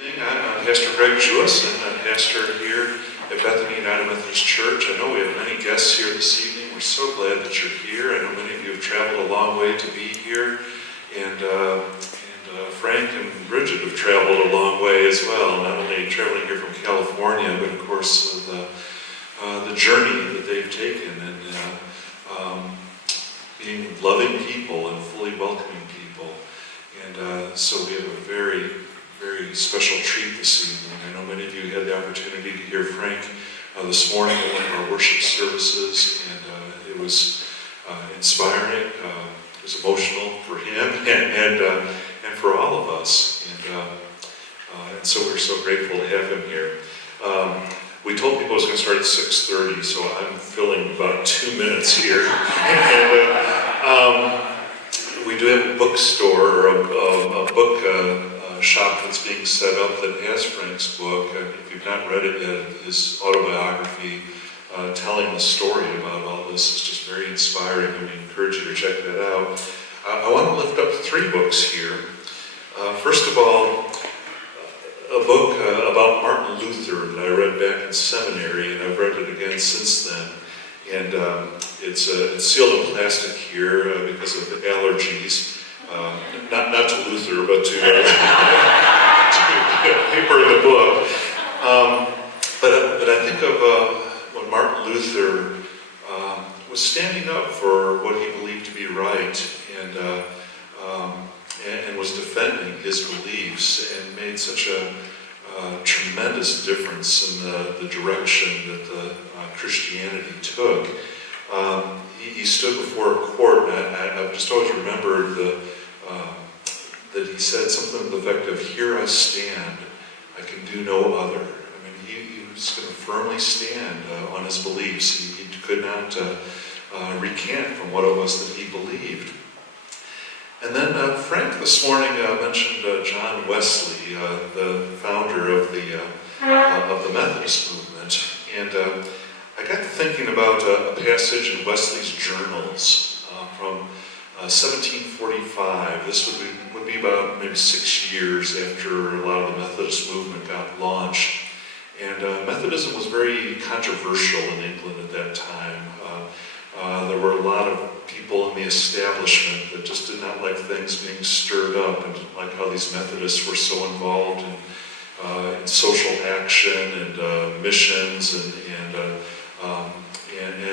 I'm Pastor Greg Jewis, and I'm pastor here at Bethany United Methodist Church. I know we have many guests here this evening. We're so glad that you're here. I know many of you have traveled a long way to be here, and Frank and Bridget have traveled a long way as well, not only traveling here from California, but of course the journey that they've taken and being loving people and fully welcoming people. And so we have a very, very special treat this evening. I know many of you had the opportunity to hear Frank this morning at one of our worship services, and it was inspiring. It was emotional for him and for all of us. And so we're so grateful to have him here. We told people it was going to start at 6:30, so I'm filling about 2 minutes here. And we do have a bookstore, or a book shop that's being set up that has Frank's book. And if you've not read it yet, his autobiography telling the story about all this is just very inspiring, and we encourage you to check that out. I want to lift up 3 books here. First of all, a book about Martin Luther that I read back in seminary, and I've read it again since then. And it's sealed in plastic here because of the allergies. Not to Luther, but to paper in the book. But I think of when Martin Luther was standing up for what he believed to be right, and was defending his beliefs, and made such a tremendous difference in the direction that Christianity took. He stood before a court, and I've just always remembered that he said something to the effect of, "Here I stand, I can do no other." I mean, he was going to firmly stand on his beliefs. He could not recant from what it was that he believed. And then Frank this morning mentioned John Wesley, the founder of the Methodist movement. And I got to thinking about a passage in Wesley's journals from 1745. This would be about maybe 6 years after a lot of the Methodist movement got launched. And Methodism was very controversial in England at that time. There were a lot of people in the establishment that just did not like things being stirred up, and didn't like how these Methodists were so involved in social action and missions, and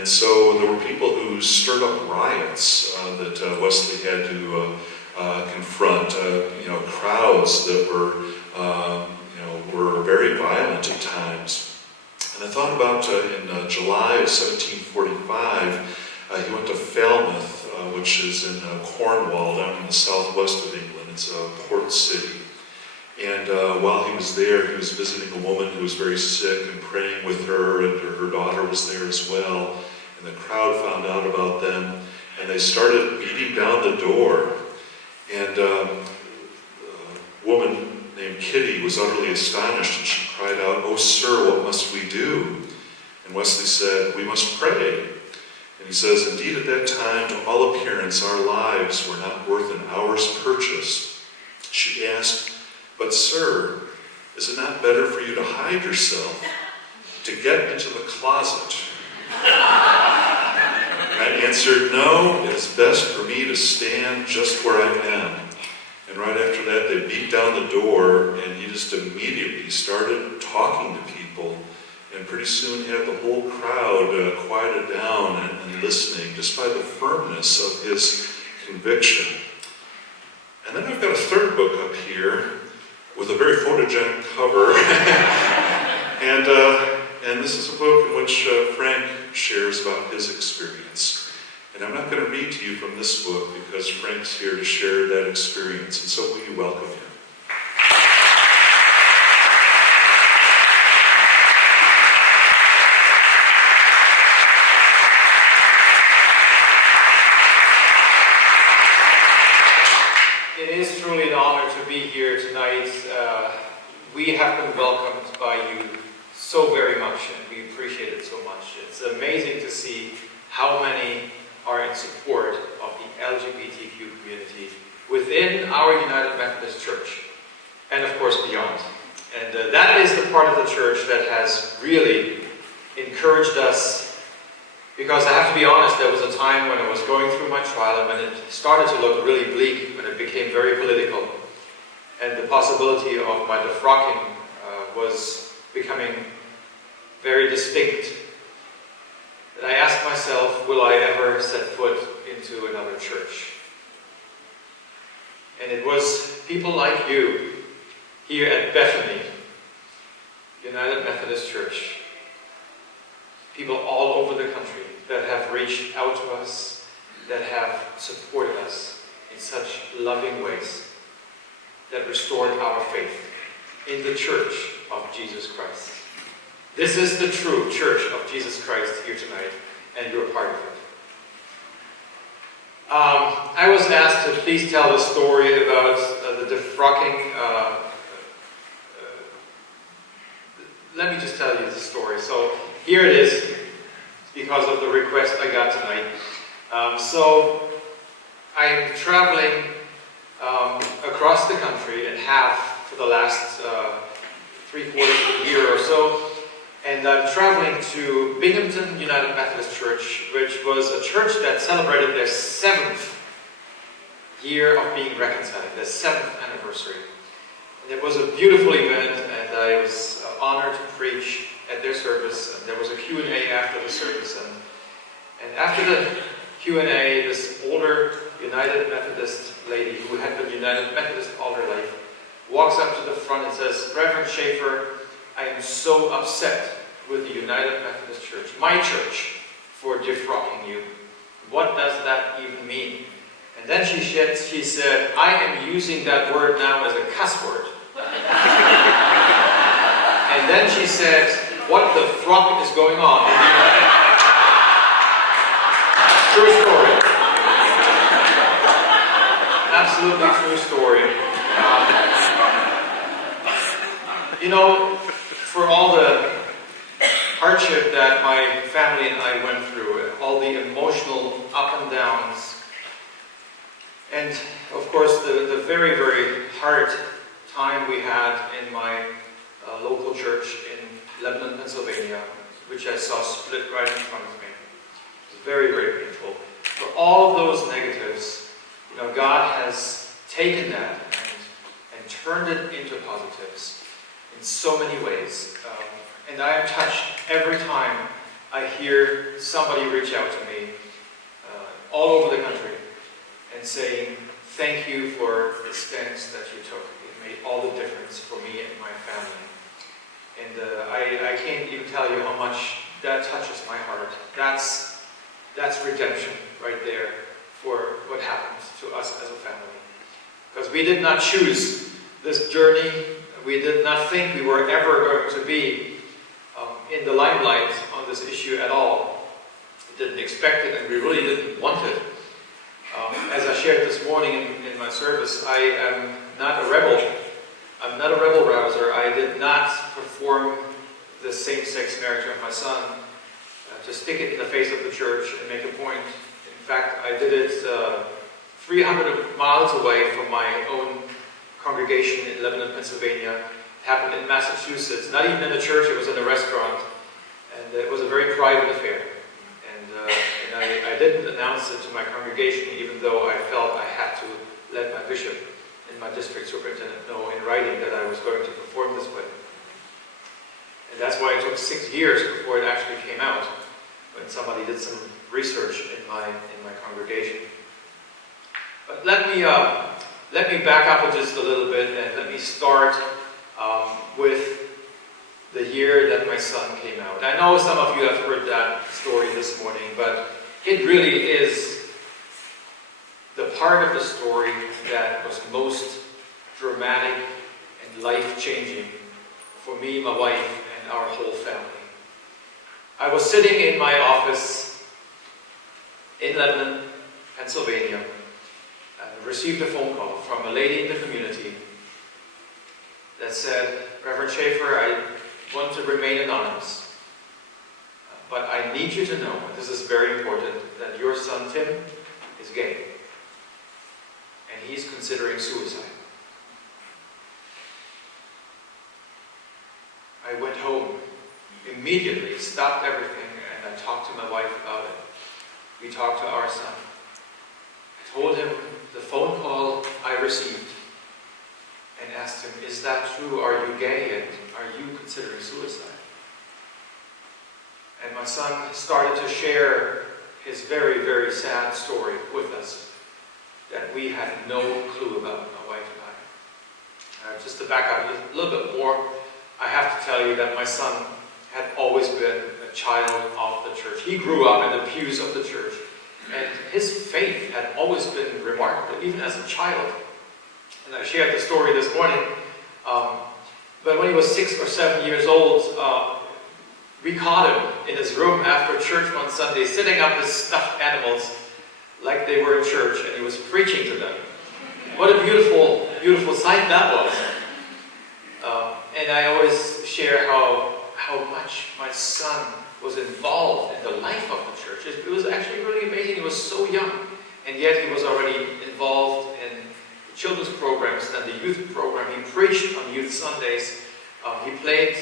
so there were people who stirred up riots that Wesley had to confront. Crowds that were very violent at times. And I thought about in July of 1745. He went to Falmouth, which is in Cornwall, down in the southwest of England. It's a port city. And while he was there, he was visiting a woman who was very sick and praying with her, and her daughter was there as well. And the crowd found out about them, and they started beating down the door. And a woman named Kitty was utterly astonished, and she cried out, "Oh, sir, what must we do?" And Wesley said, "We must pray." And he says, "Indeed, at that time, to all appearance, our lives were not worth an hour's purchase." She asked, "But sir, is it not better for you to hide yourself, to get into the closet?" And I answered, "No, it is best for me to stand just where I am." And right after that, they beat down the door, and he just immediately started talking to people. And pretty soon had the whole crowd quieted down and listening, just by the firmness of his conviction. And then I've got a third book up here with a very photogenic cover. and this is a book in which Frank shares about his experience. And I'm not going to read to you from this book because Frank's here to share that experience. And so will you welcome him? It is truly an honor to be here tonight. We have been welcomed by you so very much, and we appreciate it so much. It's amazing to see how many are in support of the LGBTQ community within our United Methodist Church, and of course beyond. And that is the part of the church that has really encouraged us, because I have to be honest, there was a time when I was going through my trial and when it started to look really bleak, when it became very political, and the possibility of my defrocking was becoming very distinct. And I asked myself, will I ever set foot into another church? And it was people like you here at Bethany, United Methodist Church, people all over the country that have reached out to us, that have supported us in such loving ways, that restored our faith in the Church of Jesus Christ. This is the true Church of Jesus Christ here tonight, and you're a part of it. I was asked to please tell the story about the defrocking. Let me just tell you the story. So here it is, because of the request I got tonight. So I am traveling across the country and have for the last 3/4 of a year or so. And I'm traveling to Binghamton United Methodist Church, which was a church that celebrated their 7th year of being reconciling, their 7th anniversary. And it was a beautiful event, and I was honored to preach at their service. And there was a Q&A after the service. And after the Q&A, this older United Methodist lady who had been United Methodist all her life walks up to the front and says, "Reverend Schaefer, I am so upset with the United Methodist Church, my church, for defrocking you. What does that even mean?" And then she said, "I am using that word now as a cuss word." And then she said, "What the frock is going on in the United?" True story. Absolutely true story. For all the hardship that my family and I went through, all the emotional up and downs, and of course the very, very hard time we had in my local church in Lebanon, Pennsylvania, which I saw split right in front of me. It was very, very painful. For all of those negatives, God has taken that and turned it into positives in so many ways. And I am touched every time I hear somebody reach out to me all over the country and saying, "Thank you for the stance that you took. It made all the difference for me and my family." And I can't even tell you how much that touches my heart. That's redemption right there for what happened to us as a family. Because we did not choose this journey. We did not think we were ever going to be in the limelight on this issue at all. We didn't expect it, and we really didn't want it. As I shared this morning in my service, I am not a rebel. I'm not a rebel rouser. I did not perform the same-sex marriage of my son to stick it in the face of the church and make a point. In fact, I did it 300 miles away from my own congregation in Lebanon, Pennsylvania. It happened in Massachusetts, not even in a church, it was in a restaurant. And it was a very private affair. And I didn't announce it to my congregation, even though I felt I had to let my bishop and my district superintendent know in writing that I was going to perform this wedding. And that's why it took 6 years before it actually came out, when somebody did some research in my congregation. But let me back up just a little bit, and let me start with the year that my son came out. I know some of you have heard that story this morning, but it really is the part of the story that was most dramatic and life-changing for me, my wife, and our whole family. I was sitting in my office in Lebanon, Pennsylvania, and received a phone call from a lady in the community that said, "Reverend Schaefer, I want to remain anonymous, but I need you to know, and this is very important, that your son Tim is gay, and he's considering suicide." I went home, immediately stopped everything, and I talked to my wife about it. We talked to our son. I told him the phone call I received and asked him, is that true? Are you gay and are you considering suicide? And my son started to share his very, very sad story with us that we had no clue about, my wife and I. Just to back up a little bit more, I have to tell you that my son had always been a child of the church. He grew up in the pews of the church, and his faith had always been remarkable, even as a child. And I shared the story this morning, but when he was 6 or 7 years old, we caught him in his room after church one Sunday, sitting up with stuffed animals like they were in church, and he was preaching to them. What a beautiful, beautiful sight that was. And I always share how much my son was involved in the life of the church. It was actually really amazing. He was so young, and yet he was already involved in the children's programs and the youth program. He preached on youth Sundays. He played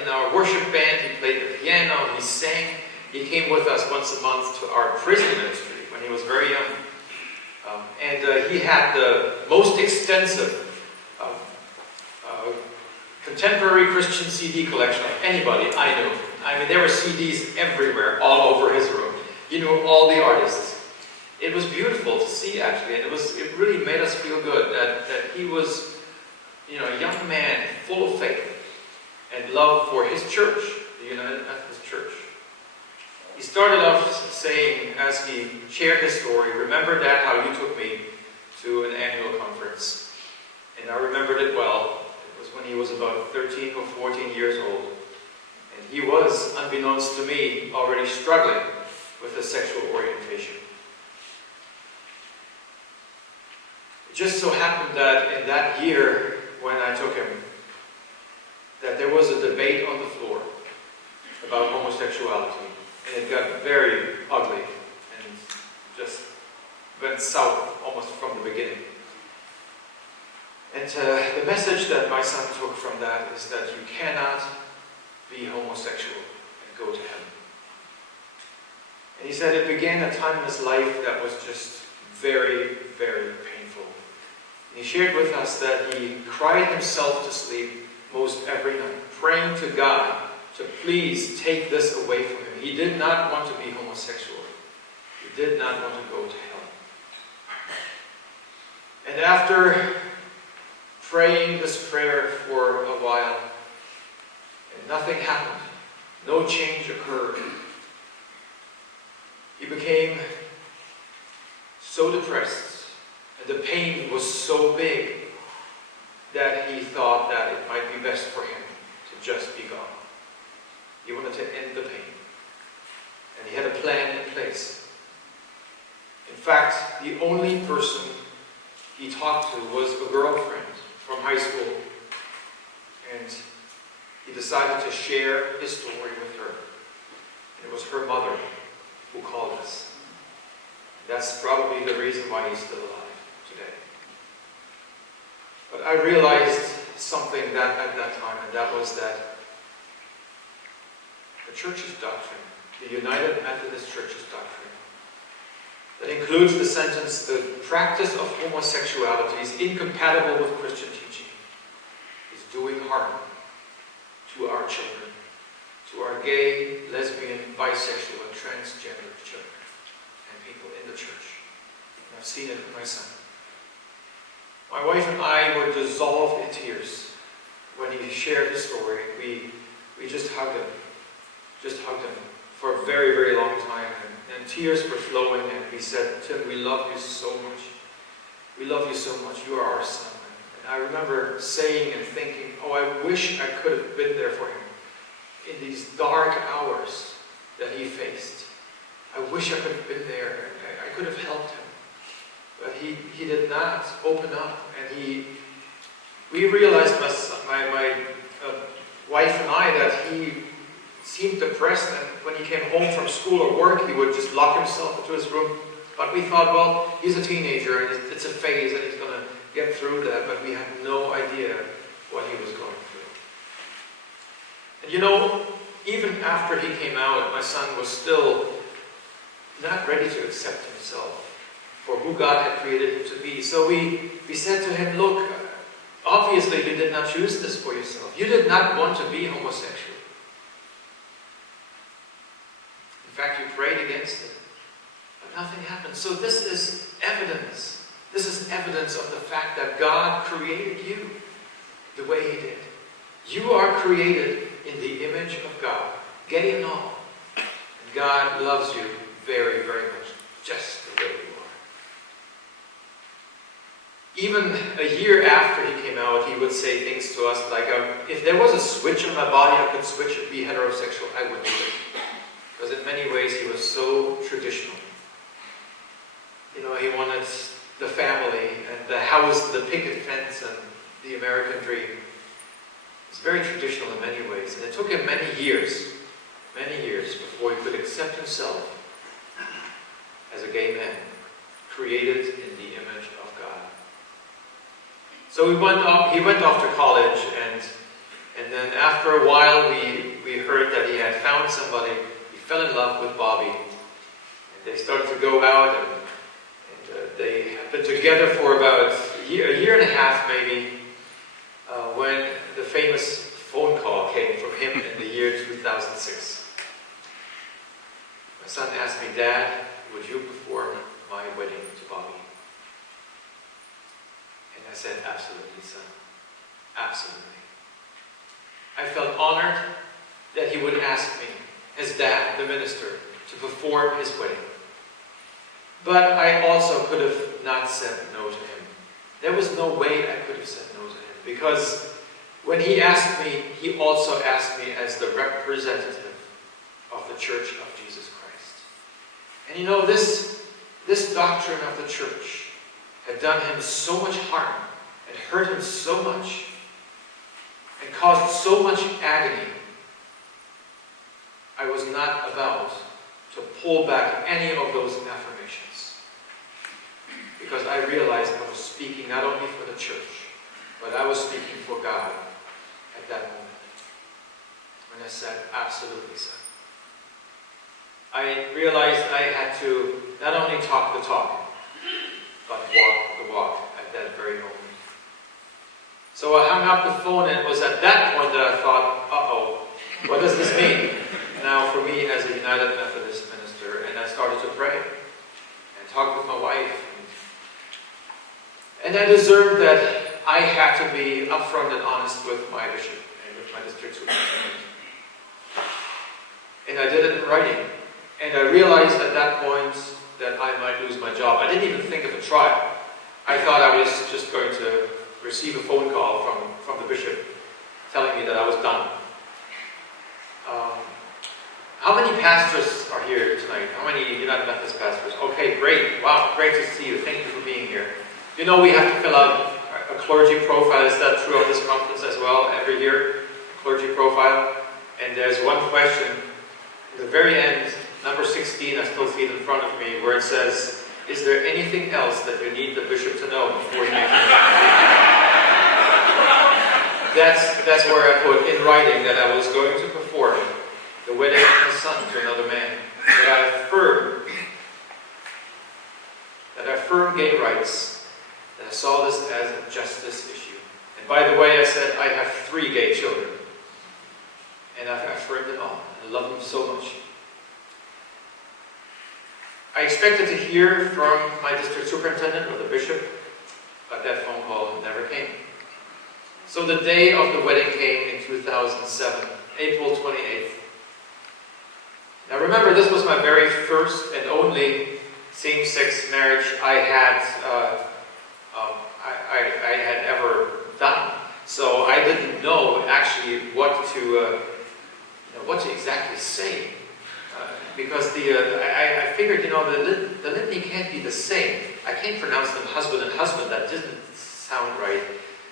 in our worship band. He played the piano. He sang. He came with us once a month to our prison ministry when he was very young. And he had the most extensive contemporary Christian CD collection of anybody I knew. I mean, there were CDs everywhere, all over his room. He knew all the artists. It was beautiful to see, actually, and it really made us feel good that he was, a young man full of faith and love for his church, the United Methodist Church. He started off saying, as he shared his story, remember, Dad, how you took me to an annual conference. And I remembered it well. It was when he was about 13 or 14 years old. And he was, unbeknownst to me, already struggling with his sexual orientation. It just so happened that in that year, when I took him, that there was a debate on the floor about homosexuality. And it got very ugly and just went south almost from the beginning. And the message that my son took from that is that you cannot be homosexual and go to heaven. And he said it began a time in his life that was just very, very painful. And he shared with us that he cried himself to sleep most every night, praying to God to please take this away from him. He did not want to be homosexual. He did not want to go to hell. And after praying this prayer for a while, and nothing happened, no change occurred, he became so depressed, and the pain was so big that he thought that it might be best for him to just be gone. He wanted to end the pain. And he had a plan in place. In fact, the only person he talked to was a girlfriend from high school. And he decided to share his story with her. And it was her mother who called us. That's probably the reason why he's still alive today. But I realized something at that time, and that was that the church's doctrine, the United Methodist Church's doctrine, that includes the sentence, the practice of homosexuality is incompatible with Christian teaching, is doing harm to our children, to our gay, lesbian, bisexual, and transgender children and people in the church. And I've seen it with my son. My wife and I were dissolved in tears when he shared his story. We just hugged him. For a very, very long time, and tears were flowing, and we said, Tim, we love you so much. We love you so much. You are our son. And I remember saying and thinking, oh, I wish I could have been there for him in these dark hours that he faced. I wish I could have been there. I could have helped him. But he did not open up, and we realized, my wife and I, that he seemed depressed, and when he came home from school or work, he would just lock himself into his room. But we thought, well, he's a teenager, and it's a phase, and he's going to get through that, but we had no idea what he was going through. And even after he came out, my son was still not ready to accept himself for who God had created him to be. So we said to him, look, obviously you did not choose this for yourself. You did not want to be homosexual. In fact, you prayed against it. But nothing happened. So this is evidence. This is evidence of the fact that God created you the way He did. You are created in the image of God, gay and all. And God loves you very, very much, just the way you are. Even a year after he came out, he would say things to us like, if there was a switch on my body, I could switch and be heterosexual, I would do it. Because in many ways he was so traditional. He wanted the family and the house, the picket fence and the American dream. It's very traditional in many ways. And it took him many years before he could accept himself as a gay man, created in the image of God. So he went off to college, and then after a while we heard that he had found somebody. He fell in love with Bobby. And they started to go out, and they had been together for about a year and a half maybe, when the famous phone call came from him in the year 2006. My son asked me, Dad, would you perform my wedding to Bobby? And I said, absolutely, son. Absolutely. I felt honored that he would ask me, his dad, the minister, to perform his wedding. But I also could have not said no to him. There was no way I could have said no to him, because when he asked me, he also asked me as the representative of the Church of Jesus Christ. And this doctrine of the church had done him so much harm, and hurt him so much, and caused so much agony. I was not about to pull back any of those affirmations, because I realized I was speaking not only for the church, but I was speaking for God at that moment. When I said, absolutely, son. I realized I had to not only talk the talk, but walk the walk at that very moment. So I hung up the phone, and it was at that point that I thought, uh-oh, what does this mean now for me as a United Methodist minister? And I started to pray and talk with my wife. And I discerned that I had to be upfront and honest with my bishop and with my district superintendent. And I did it in writing. And I realized at that point that I might lose my job. I didn't even think of a trial. I thought I was just going to receive a phone call from the bishop telling me that I was done. How many pastors are here tonight? How many United Methodist pastors? Okay, great. Wow, great to see you. Thank you for being here. We have to fill out a clergy profile. Is that true of this conference as well? Every year, a clergy profile. And there's one question at the very end, number 16, I still see it in front of me, where it says, is there anything else that you need the bishop to know before you make it? That's where I put in writing that I was going to perform the wedding of my son to another man. That I affirm gay rights. That I saw this as a justice issue. And by the way, I said I have 3 gay children. And I've affirmed them all. I love them so much. I expected to hear from my district superintendent or the bishop, but that phone call never came. So the day of the wedding came in 2007, April 28th. Now remember, this was my very first and only same-sex marriage I had ever done. So I didn't know actually what to exactly say. Because I figured, the litany can't be the same. I can't pronounce them husband and husband. That didn't sound right.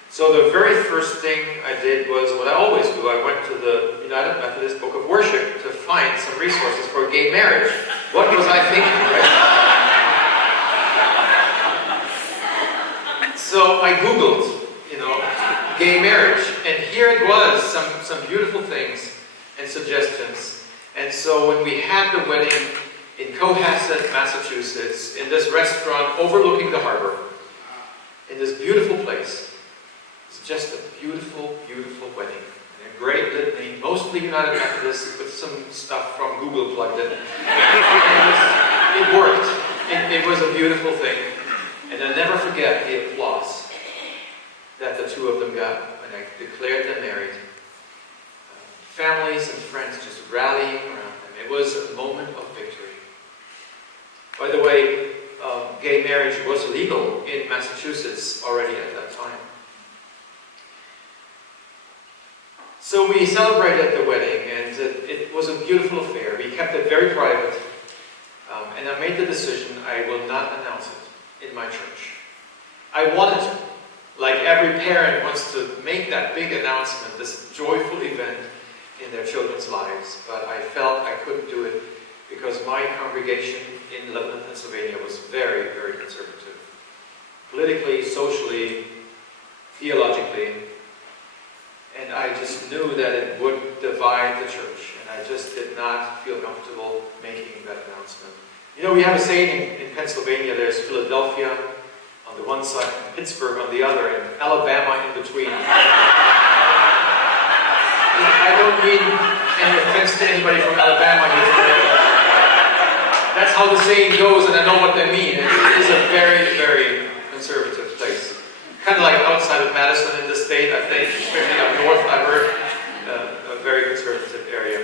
So the very first thing I did was what I always do. I went to the United Methodist Book of Worship to find some resources for gay marriage. What was I thinking, right? So I Googled, gay marriage. And here it was, some beautiful things. and suggestions. And so when we had the wedding in Cohasset, Massachusetts, in this restaurant overlooking the harbor, in this beautiful place, it's just a beautiful, beautiful wedding. And a great litany, mostly United Methodist, with some stuff from Google plugged in. It worked. It was a beautiful thing. And I'll never forget the applause that the two of them got when I declared them married. Families and friends just rallying around them. It was a moment of victory. By the way, gay marriage was legal in Massachusetts already at that time. So we celebrated the wedding, and it was a beautiful affair. We kept it very private, and I made the decision I will not announce it in my church. I wanted to, like every parent wants to make that big announcement, this joyful event in their children's lives, but I felt I couldn't do it because my congregation in Lebanon, Pennsylvania was very, very conservative. Politically, socially, theologically. And I just knew that it would divide the church. And I just did not feel comfortable making that announcement. You know, we have a saying in Pennsylvania, there's Philadelphia on the one side, and Pittsburgh on the other, and Alabama in between. I don't mean any offense to anybody from Alabama here. That's how the saying goes, and I know what they mean. It is a very, very conservative place. Kind of like outside of Madison in the state, I think, especially up north, I've heard, a very conservative area.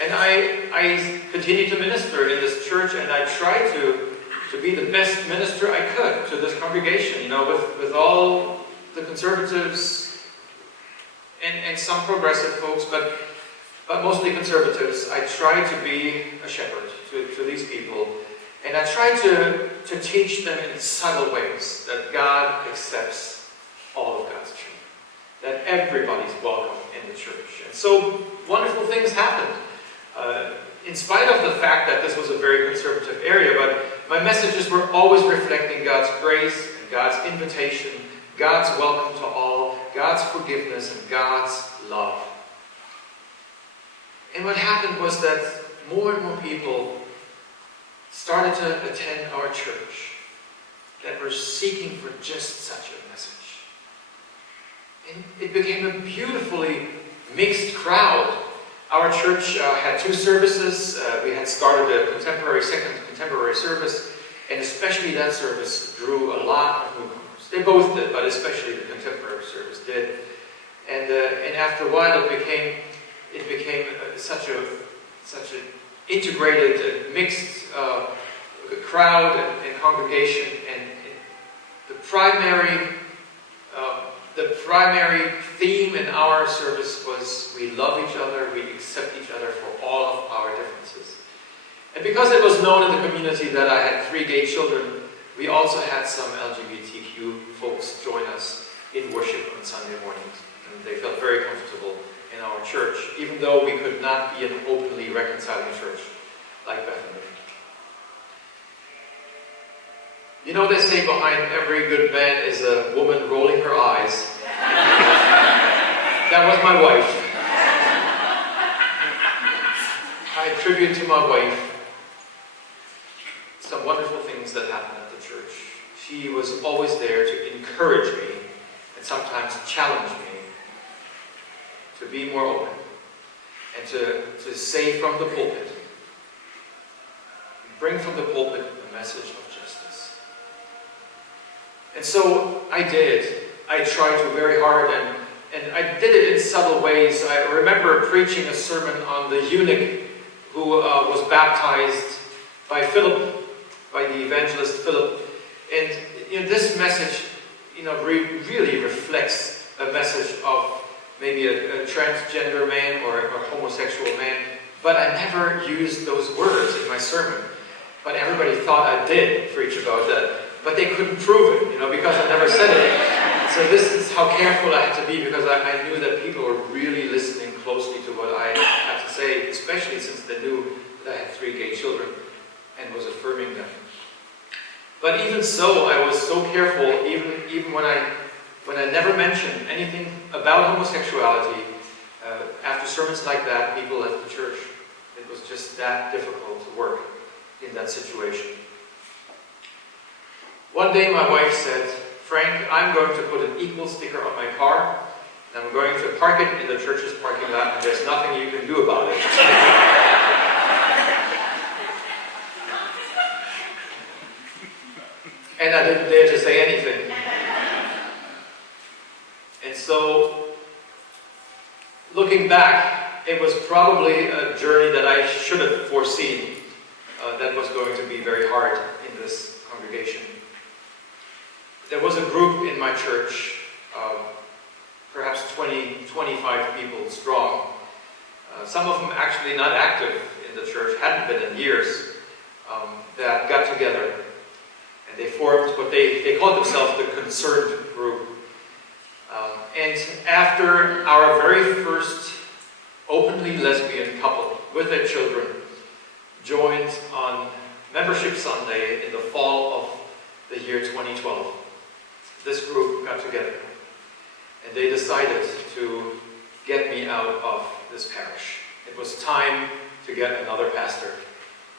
And I continued to minister in this church, and I tried to be the best minister I could to this congregation, you know, with all the conservatives and some progressive folks, but mostly conservatives. I tried to be a shepherd to these people. And I tried to teach them in subtle ways that God accepts all of God's children. That everybody's welcome in the church. And so wonderful things happened. In spite of the fact that this was a very conservative area, but my messages were always reflecting God's grace and God's invitation, God's welcome to all, God's forgiveness and God's love. And what happened was that more and more people started to attend our church that were seeking for just such a message. And it became a beautifully mixed crowd. Our church had two services. We had started a second contemporary service, and especially that service drew a lot of newcomers. They both did, but especially the contemporary service did. And after a while, it became such an integrated and mixed crowd and congregation, and the primary theme in our service was we love each other, we accept each other for all of our differences. And because it was known in the community that I had 3 gay children, we also had some LGBTQ folks join us in worship on Sunday mornings, and they felt very comfortable in our church, even though we could not be an openly reconciling church like Bethany. You know, they say behind every good man is a woman rolling her eyes. That was my wife. I attribute to my wife some wonderful things that happened at the church. She was always there to encourage me and sometimes challenge me to be more open and to say from the pulpit, bring from the pulpit a message of justice. And so I did. I tried to very hard, and I did it in subtle ways. I remember preaching a sermon on the eunuch who was baptized by Philip, by the evangelist Philip. And this message, really reflects a message of maybe a transgender man or a homosexual man. But I never used those words in my sermon. But everybody thought I did preach about that. But they couldn't prove it, because I never said it. So this is how careful I had to be, because I knew that people were really listening closely to what I had to say, especially since they knew that I had 3 gay children and was affirming them. But even so, I was so careful, even when I never mentioned anything about homosexuality, After sermons like that, people left the church. It was just that difficult to work in that situation. One day my wife said, "Frank, I'm going to put an equal sticker on my car, and I'm going to park it in the church's parking lot, and there's nothing you can do about it." And I didn't dare to say anything. And so, looking back, it was probably a journey that I should have foreseen that was going to be very hard in this congregation. There was a group in my church, perhaps 20, 25 people strong. Some of them actually not active in the church, hadn't been in years, that got together. And they formed what they called themselves the Concerned Group. And after our very first openly lesbian couple with their children joined on Membership Sunday in the fall of the year 2012, this group got together. And they decided to get me out of this parish. It was time to get another pastor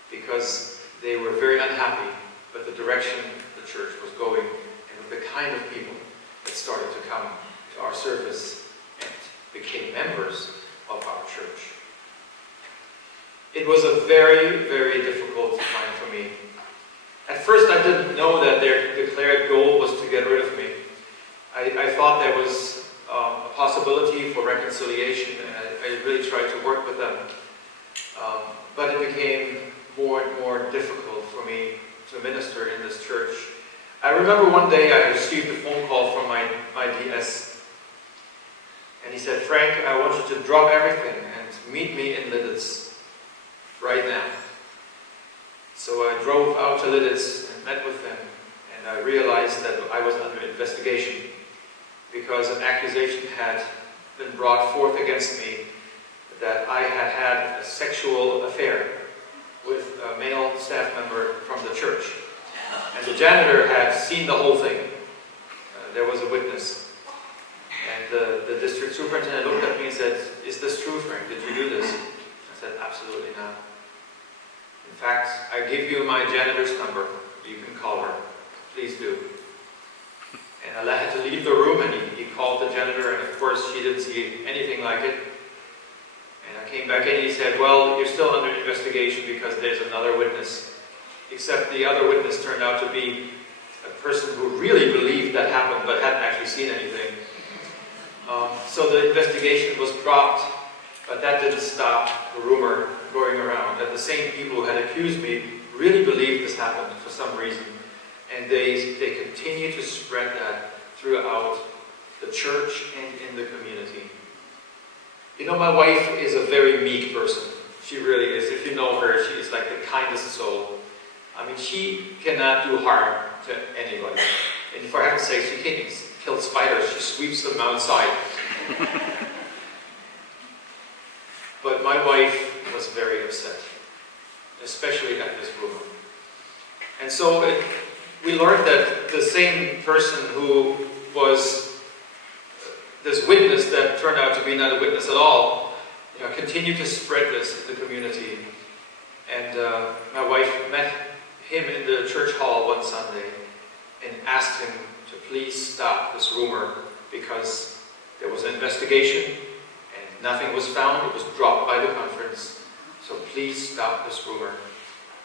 because they were very unhappy with the direction the church was going and with the kind of people that started to come to our service and became members of our church. It was a very, very difficult time for me. At first I didn't know that their declared goal was to get rid of me. I thought there was a possibility for reconciliation, and I really tried to work with them. But it became more and more difficult for me to minister in this church. I remember one day I received a phone call from my DS, and he said, "Frank, I want you to drop everything and meet me in Lidditz right now." So I drove out to Lidditz and met with them, and I realized that I was under investigation because an accusation had been brought forth against me that I had had a sexual affair with a male staff member from the church. And the janitor had seen the whole thing. There was a witness. And the district superintendent looked at me and said, "Is this true, Frank? Did you do this?" I said, "Absolutely not. In fact, I give you my janitor's number. You can call her. Please do." And I had to leave the room, and he called the janitor, and of course she didn't see anything like it. And I came back in, and he said, "Well, you're still under investigation because there's another witness." Except the other witness turned out to be a person who really believed that happened, but hadn't actually seen anything. So the investigation was dropped, but that didn't stop the rumor going around that the same people who had accused me really believed this happened for some reason. And they continue to spread that throughout the church and in the community. You know, my wife is a very meek person. She really is. If you know her, she is like the kindest soul. I mean, she cannot do harm to anybody. And for heaven's sake, she can't kill spiders. She sweeps them outside. But my wife was very upset, especially at this rumor. And so we learned that the same person who was this witness that turned out to be not a witness at all, continued to spread this in the community. And my wife met him in the church hall one Sunday and asked him to please stop this rumor because there was an investigation and nothing was found. It was dropped by the conference. So please stop this rumor.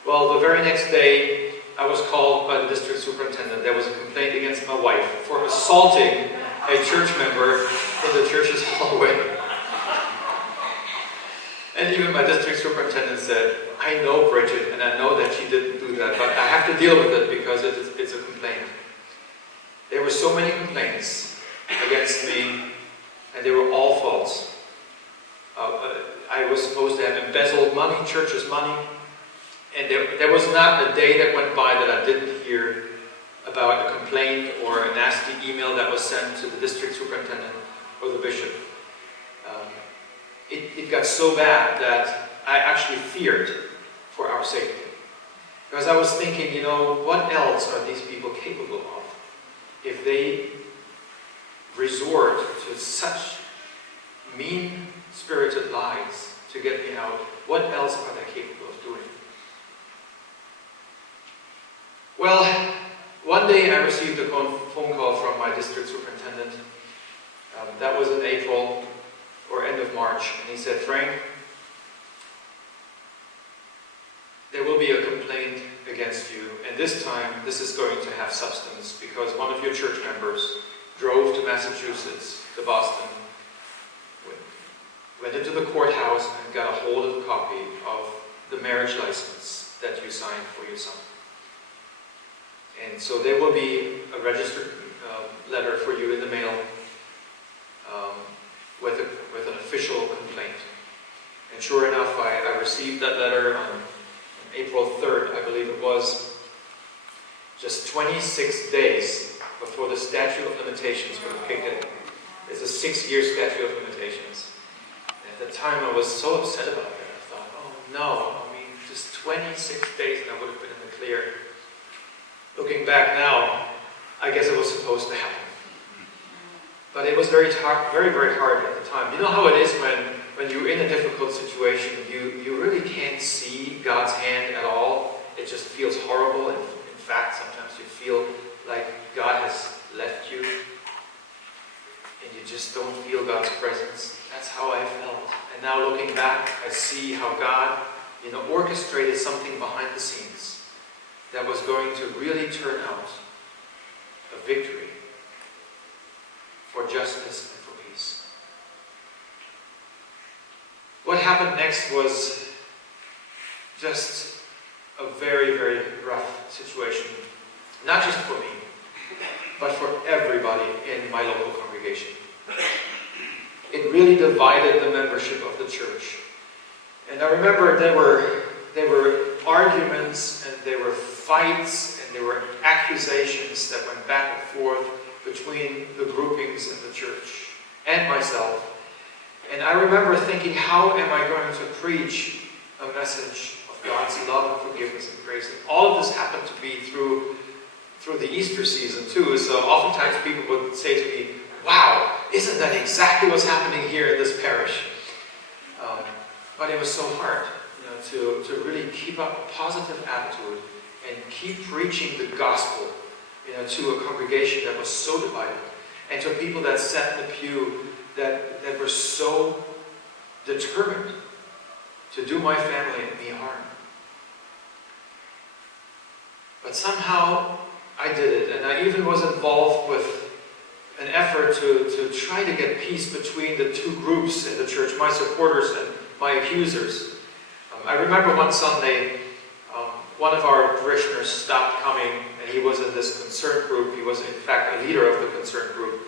Well, the very next day, I was called by the district superintendent. There was a complaint against my wife for assaulting a church member in the church's hallway. And even my district superintendent said, "I know Bridget, and I know that she didn't do that, but I have to deal with it because it's a complaint." There were so many complaints against me, and they were all false. I was supposed to have embezzled money, church's money, and there was not a day that went by that I didn't hear about a complaint or a nasty email that was sent to the district superintendent or the bishop. It got so bad that I actually feared for our safety. Because I was thinking, what else are these people capable of if they resort to such mean mean-spirited lies to get me out. What else are they capable of doing? Well, one day I received a phone call from my district superintendent. That was in April or end of March, and he said, "Frank, there will be a complaint against you, and this time this is going to have substance because one of your church members drove to Massachusetts, to Boston, went into the courthouse and got a hold of a copy of the marriage license that you signed for your son. And so there will be a registered letter for you in the mail with an official complaint." And sure enough, I received that letter on April 3rd, I believe it was, just 26 days before the statute of limitations would have kicked in. It's a 6-year statute of limitations. And at the time, I was so upset about it. I thought, oh no, I mean, just 26 days and I would have been in the clear. Looking back now, I guess it was supposed to happen. But it was very, very hard at the time. You know how it is when you're in a difficult situation, you really can't see God's hand at all. It just feels horrible. And in fact, sometimes you feel like God has left you and you just don't feel God's presence. That's how I felt. And now looking back, I see how God, orchestrated something behind the scenes that was going to really turn out a victory for justice and for peace. What happened next was just a very, very rough situation. Not just for me, but for everybody in my local congregation. It really divided the membership of the church. And I remember there were arguments and there were fights and there were accusations that went back and forth between the groupings in the church and myself. And I remember thinking, how am I going to preach a message of God's love and forgiveness and grace? And all of this happened to be through the Easter season too. So oftentimes people would say to me, wow, isn't that exactly what's happening here in this parish? But it was so hard, to really keep up a positive attitude and keep preaching the gospel, to a congregation that was so divided, and to people that sat in the pew that were so determined to do my family and me harm. But somehow I did it, and I even was involved with an effort to try to get peace between the two groups in the church, my supporters and my accusers. I remember one Sunday, one of our parishioners stopped coming, and he was in this concern group. He was, in fact, a leader of the concern group.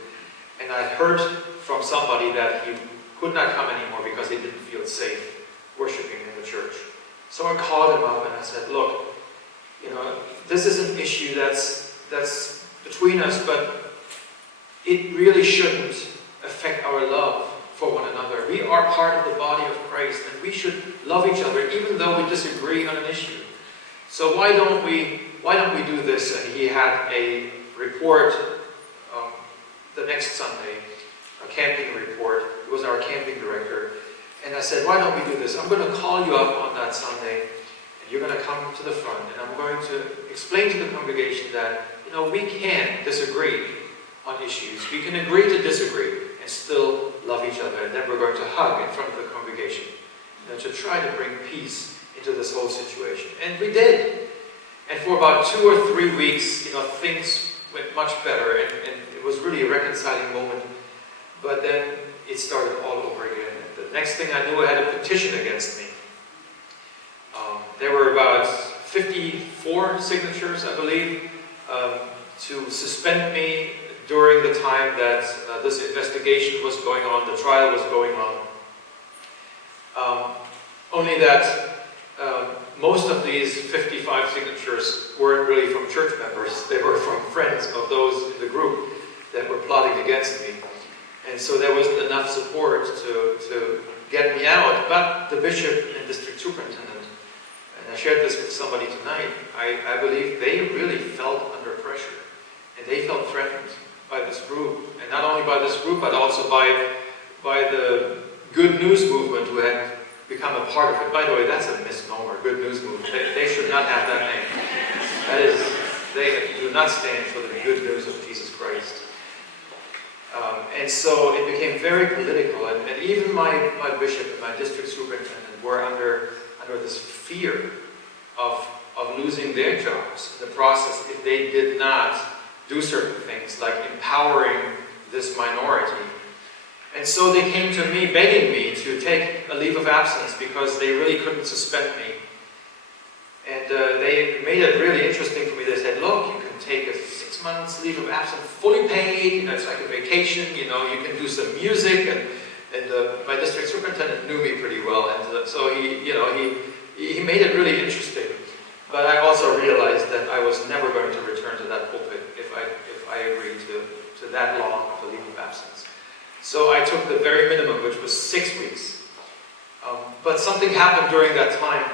And I heard from somebody that he could not come anymore because he didn't feel safe worshiping in the church. So I called him up and I said, look, this is an issue that's between us, but it really shouldn't affect our love for one another. We are part of the body of Christ, and we should love each other even though we disagree on an issue. So why don't we do this? And he had a report the next Sunday, a camping report. He was our camping director. And I said, why don't we do this? I'm going to call you up on that Sunday, and you're going to come to the front, and I'm going to explain to the congregation that, we can disagree on issues. We can agree to disagree and still love each other. And then we're going to hug in front of the congregation, to try to bring peace into this whole situation. And we did. And for about 2 or 3 weeks, things went much better, and it was really a reconciling moment. But then it started all over again. And the next thing I knew, I had a petition against me. There were about 54 signatures, I believe, to suspend me during the time that this investigation was going on, the trial was going on. Only that most of these 55 signatures weren't really from church members. They were from friends of those in the group that were plotting against me. And so there wasn't enough support to get me out. But the bishop and district superintendent, and I shared this with somebody tonight, I believe they really felt under pressure. And they felt threatened by this group. And not only by this group, but also by the good news movement who had become a part of it. By the way, that's a misnomer, good news movement. They should not have that name. That is, they do not stand for the good news of Jesus Christ. And so it became very political, and even my bishop and my district superintendent were under this fear of losing their jobs in the process if they did not do certain things, like empowering this minority. And so they came to me begging me to take a leave of absence because they really couldn't suspend me. And they made it really interesting for me. They said, look, you can take a 6 months leave of absence, fully paid, it's like a vacation, you can do some music. And my district superintendent knew me pretty well, and so he made it really interesting. But I also realized that I was never going to return to that pulpit if I agreed to that long of a leave of absence. So I took the very minimum, which was 6 weeks. But something happened during that time.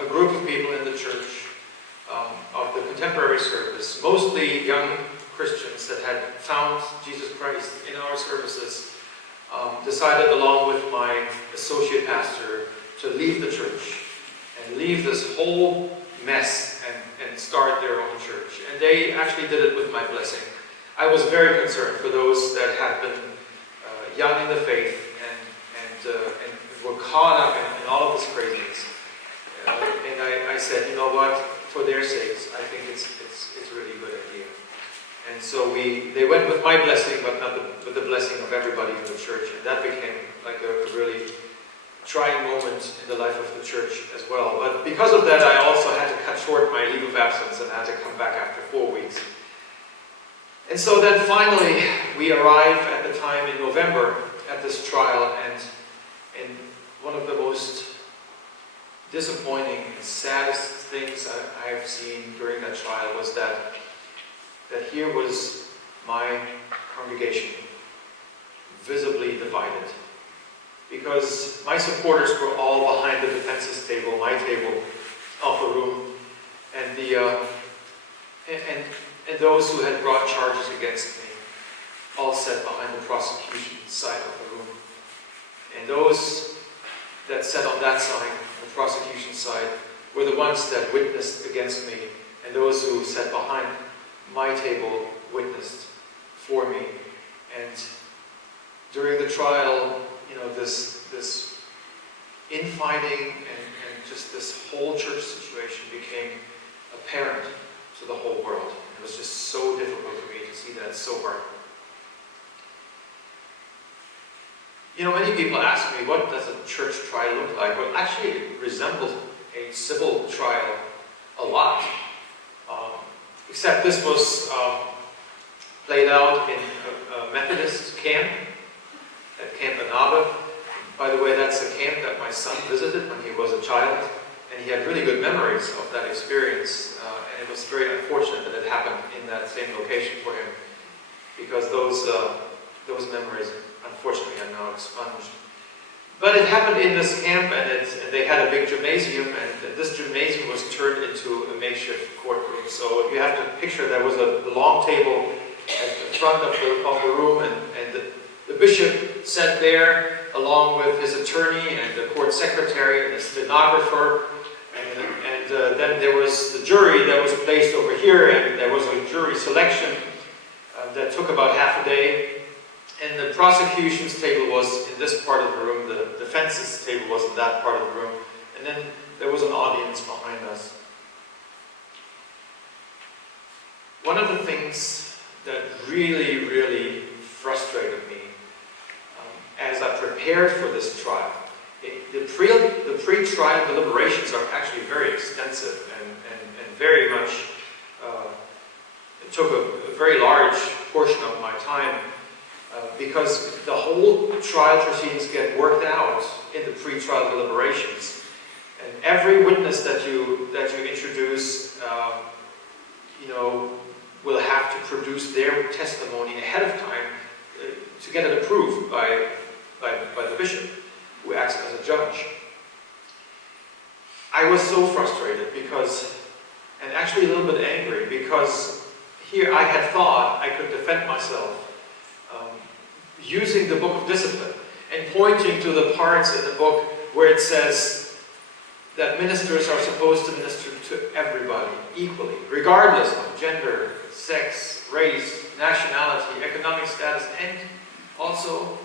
A group of people in the church of the contemporary service, mostly young Christians that had found Jesus Christ in our services, decided along with my associate pastor to leave the church and leave this whole mess and start their own church. And they actually did it with my blessing. I was very concerned for those that had been young in the faith and were caught up in all of this craziness. And I said, you know what, for their sakes, I think it's really a good idea. And so they went with my blessing, but not with the blessing of everybody in the church. And that became like a really trying moment in the life of the church as well. But because of that, I also had to cut short my leave of absence and had to come back after 4 weeks. And so then finally, we arrive at the time in November at this trial, and one of the most disappointing and saddest things I have seen during that trial was that here was my congregation visibly divided. Because my supporters were all behind the defense's table, my table, of the room, and and those who had brought charges against me all sat behind the prosecution side of the room. And those that sat on that side, the prosecution side, were the ones that witnessed against me, and those who sat behind my table witnessed for me. And during the trial, this infighting and just this whole church situation became apparent to the whole world. It was just so difficult for me to see that, so hard. Many people ask me, what does a church trial look like? Well, actually, it resembled a civil trial a lot. Except this was played out in a Methodist camp, at Camp Anaba. By the way, that's a camp that my son visited when he was a child, and he had really good memories of that experience. And it was very unfortunate that it happened in that same location for him, because those memories, unfortunately, are now expunged. But it happened in this camp, and they had a big gymnasium, and this gymnasium was turned into a makeshift courtroom. So you have to picture there was a long table at the front of the room, and the bishop sat there along with his attorney and the court secretary and the stenographer, and then there was the jury that was placed over here, and there was a jury selection that took about half a day. And the prosecution's table was in this part of the room, the defense's table was in that part of the room, and then there was an audience behind us. One of the things that really, really frustrated me as I prepared for this trial, the pre-trial deliberations are actually very extensive and very much, it took a very large portion of my time. Because the whole trial proceedings get worked out in the pre-trial deliberations, and every witness that you introduce, will have to produce their testimony ahead of time to get it approved by the bishop, who acts as a judge. I was so frustrated because, and actually a little bit angry, because here I had thought I could defend myself using the book of discipline. and pointing to the parts in the book where it says that ministers are supposed to minister to everybody equally, regardless of gender, sex, race, nationality, economic status, and also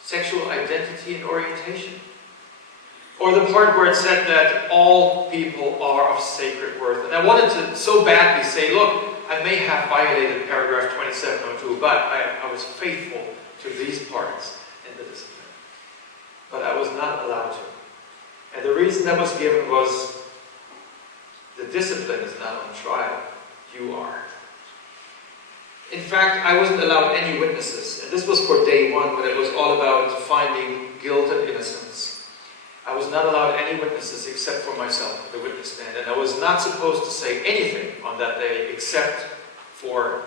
sexual identity and orientation. Or the part where it said that all people are of sacred worth. And I wanted to so badly say, look, I may have violated paragraph 2702, but I was faithful to these parts in the discipline. But I was not allowed to. And the reason that was given was, the discipline is not on trial. You are. In fact, I wasn't allowed any witnesses. And this was for day one, when it was all about finding guilt and innocence. I was not allowed any witnesses except for myself, the witness stand. And I was not supposed to say anything on that day except for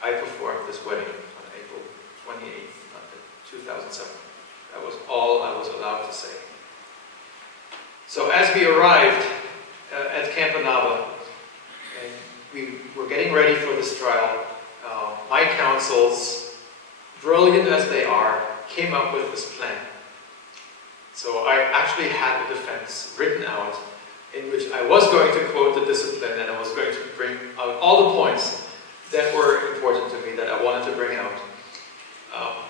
I performed this wedding on April 28th, 2007. That was all I was allowed to say. So as we arrived at Camp Anaba, and we were getting ready for this trial, my counsels, brilliant as they are, came up with this plan. So I actually had a defense written out in which I was going to quote the discipline, and I was going to bring out all the points that were important to me, that I wanted to bring out.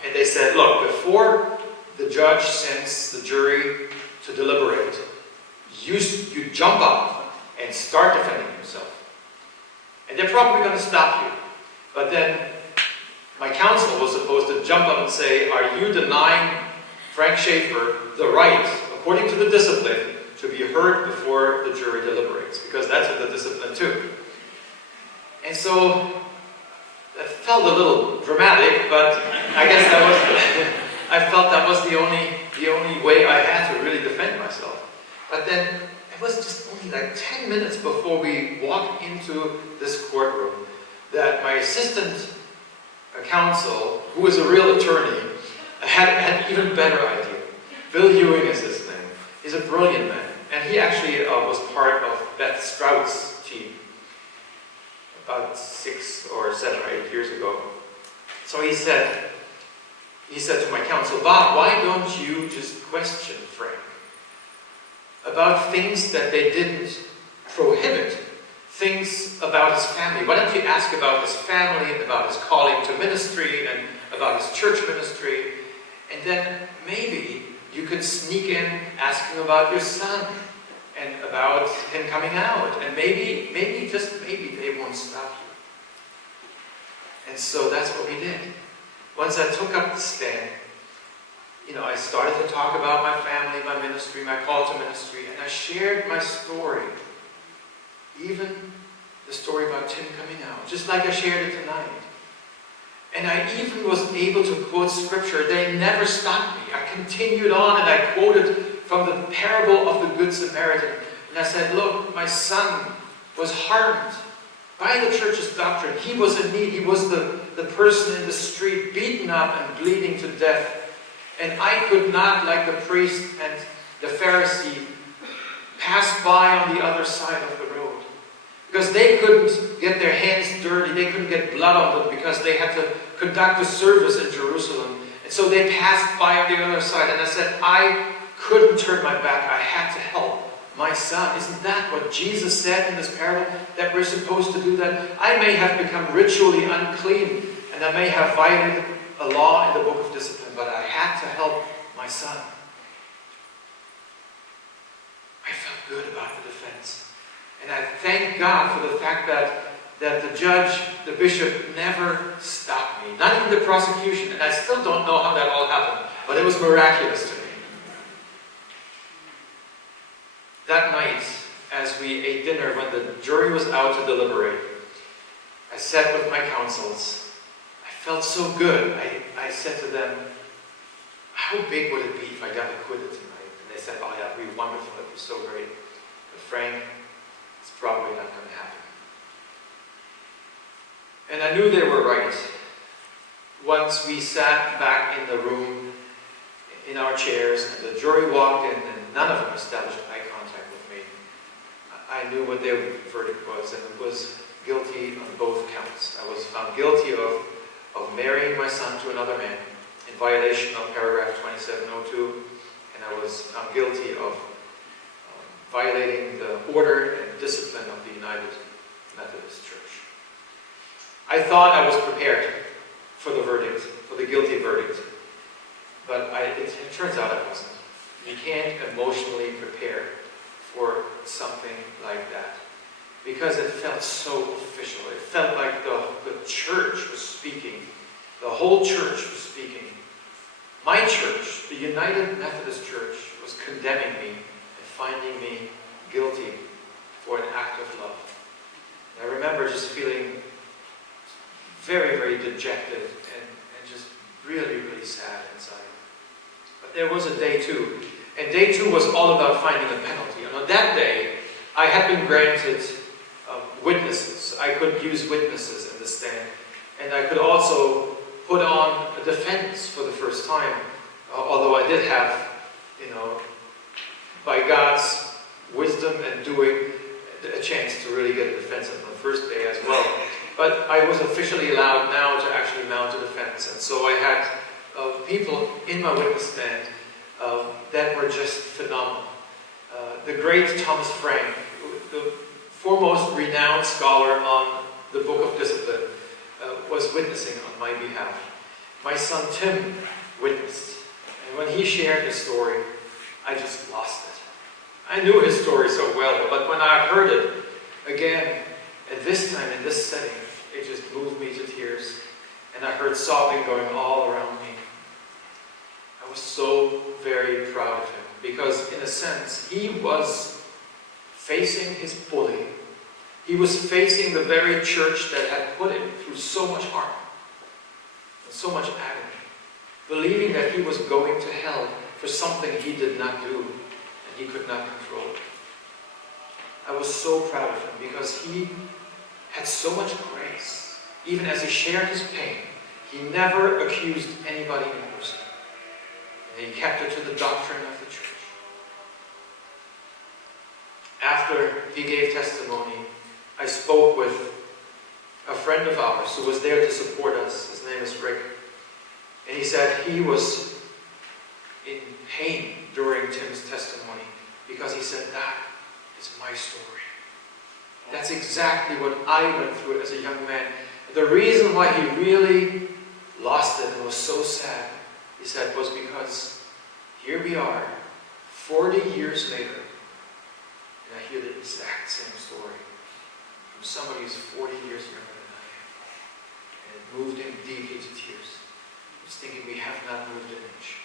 And they said, look, before the judge sends the jury to deliberate, you jump up and start defending yourself. And they're probably going to stop you. But then my counsel was supposed to jump up and say, are you denying Frank Schaefer the right, according to the discipline, to be heard before the jury deliberates? Because that's in the discipline too. And so that felt a little dramatic, but I guess that was I felt that was the only way I had to really defend myself. But then it was just only like 10 minutes before we walked into this courtroom that my assistant counsel, who was a real attorney, had an even better idea. Bill Ewing is his name. He's a brilliant man. And he actually was part of Beth Strout's team about 6 or 7 or 8 years ago. So he said to my counsel, Bob, why don't you just question Frank about things that they didn't prohibit? Things about his family. Why don't you ask about his family, about his calling to ministry, and about his church ministry? And then maybe you could sneak in asking about your son and about him coming out. And maybe, just maybe, they won't stop you. And so that's what we did. Once I took up the stand, I started to talk about my family, my ministry, my call to ministry, and I shared my story. Even the story about Tim coming out, just like I shared it tonight. And I even was able to quote scripture. They never stopped me. I continued on and I quoted from the parable of the Good Samaritan. And I said, look, my son was harmed by the church's doctrine. He was in need. He was the person in the street, beaten up and bleeding to death. And I could not, like the priest and the Pharisee, pass by on the other side of the road. Because they couldn't get their hands dirty. They couldn't get blood on them because they had to conduct a service in Jerusalem. And so they passed by on the other side. And I said, I couldn't turn my back. I had to help my son. Isn't that what Jesus said in this parable? That we're supposed to do that? I may have become ritually unclean. And I may have violated a law in the book of discipline. But I had to help my son. I felt good about the defense. And I thank God for the fact that the judge, the bishop, never stopped me. Not even the prosecution. And I still don't know how that all happened. But it was miraculous to me. That night, as we ate dinner, when the jury was out to deliberate, I sat with my counsels. I felt so good. I said to them, how big would it be if I got acquitted tonight? And they said, oh yeah, it'd be wonderful. It'd be so great. But Frank, it's probably not going to happen. And I knew they were right. Once we sat back in the room, in our chairs, and the jury walked in, and none of them established eye contact with me, I knew what their verdict was, and it was guilty on both counts. I was found guilty of marrying my son to another man, in violation of paragraph 2702, and I was guilty of violating the order and discipline of the United Methodist Church. I thought I was prepared for the verdict, for the guilty verdict, but it turns out I wasn't. You can't emotionally prepare for something like that, because it felt so official. It felt like the church was speaking. The whole church was speaking. My church, the United Methodist Church, was condemning me and finding me guilty for an act of love. And I remember just feeling very, very dejected and just really, really sad inside. But there was a day two, and day two was all about finding a penalty. And on that day, I had been granted witnesses. I could use witnesses in the stand, and I could also put on a defense for the first time, although I did have, by God's wisdom and doing, a chance to really get a defense on the first day as well. But I was officially allowed now to actually mount a defense, and so I had people in my witness stand that were just phenomenal. The great Thomas Frank, the foremost renowned scholar on the Book of Discipline, was witnessing on my behalf. My son Tim witnessed, and when he shared his story, I just lost it. I knew his story so well, but when I heard it again, and this time in this setting, it just moved me to tears, and I heard sobbing going all around me. I was so very proud of him, because in a sense, he was facing his bully. He was facing the very church that had put him through so much harm and so much agony, believing that he was going to hell for something he did not do and he could not control. I was so proud of him because he had so much grace. Even as he shared his pain, he never accused anybody in person. And he kept it to the doctrine of the church. After he gave testimony, I spoke with a friend of ours who was there to support us. His name is Rick. And he said he was in pain during Tim's testimony because he said, that is my story. That's exactly what I went through as a young man. The reason why he really lost it and was so sad, he said, was because here we are, 40 years later, and I hear the exact same story from somebody who's 40 years younger than I am. And it moved him deeply to tears. He was thinking, we have not moved an inch.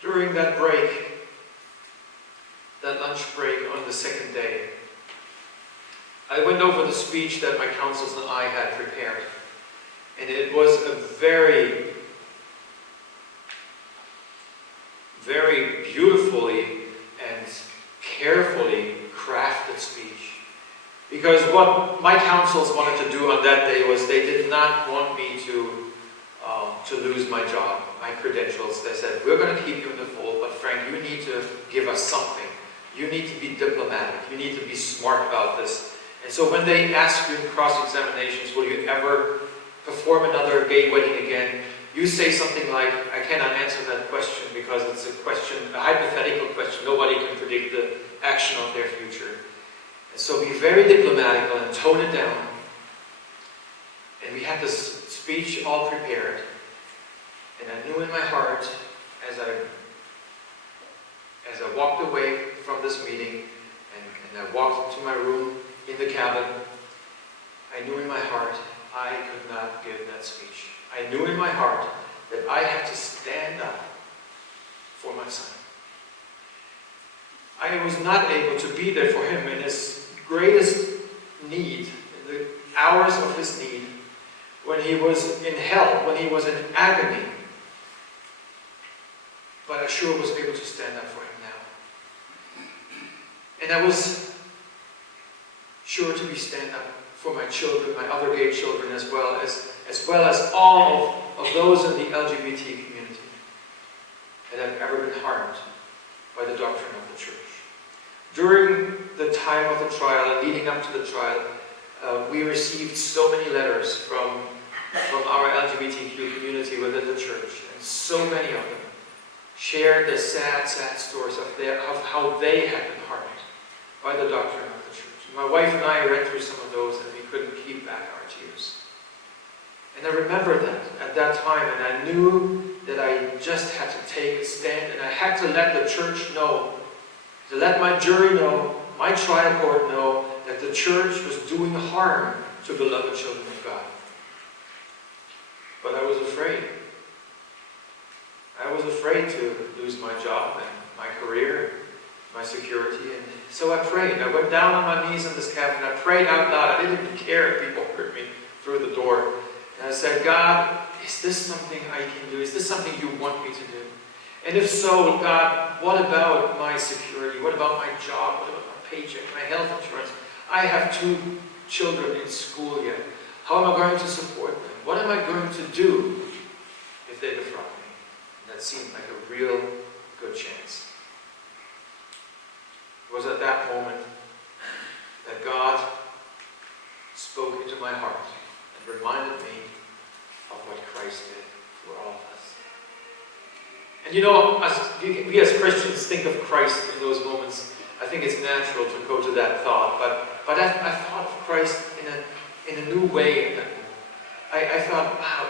During that break, that lunch break on the second day, I went over the speech that my counsels and I had prepared. And it was a very, very beautifully and carefully crafted speech. Because what my counsels wanted to do on that day was they did not want me to lose my job, my credentials. They said, we're going to keep you in the fold, but Frank, you need to give us something. You need to be diplomatic. You need to be smart about this. And so when they ask you in cross-examinations, will you ever perform another gay wedding again? You say something like, I cannot answer that question because it's a question, a hypothetical question. Nobody can predict the action of their future. And so be very diplomatical and tone it down. And we had this speech all prepared. And I knew in my heart, as I walked away from this meeting, and I walked to my room in the cabin, I knew in my heart I could not give that speech. I knew in my heart that I had to stand up for my son. I was not able to be there for him in his greatest need, in the hours of his need, when he was in hell, when he was in agony. But I sure was able to stand up for him now. And I was sure to be stand up for my children, my other gay children, as well as all of those in the LGBT community that have ever been harmed by the doctrine of the church. During the time of the trial and leading up to the trial, we received so many letters from from our LGBTQ community within the church, and so many of them shared the sad, sad stories of how they had been harmed by the doctrine of the church. My wife and I read through some of those, and we couldn't keep back our tears. And I remember that at that time, and I knew that I just had to take a stand, and I had to let the church know, to let my jury know, my trial court know, that the church was doing harm to beloved children of God. But I was afraid. I was afraid to lose my job and my career, my security, and so I prayed. I went down on my knees in this cabin. I prayed out loud. I didn't even care if people heard me through the door. And I said, God, is this something I can do? Is this something you want me to do? And if so, God, what about my security? What about my job? What about my paycheck, my health insurance? I have 2 children in school yet. How am I going to support them? What am I going to do if they defraud me? And that seemed like a real good chance. It was at that moment that God spoke into my heart and reminded me of what Christ did for all of us. And you know, we as Christians think of Christ in those moments. I think it's natural to go to that thought, but I thought of Christ in a new way at that moment. I thought, wow,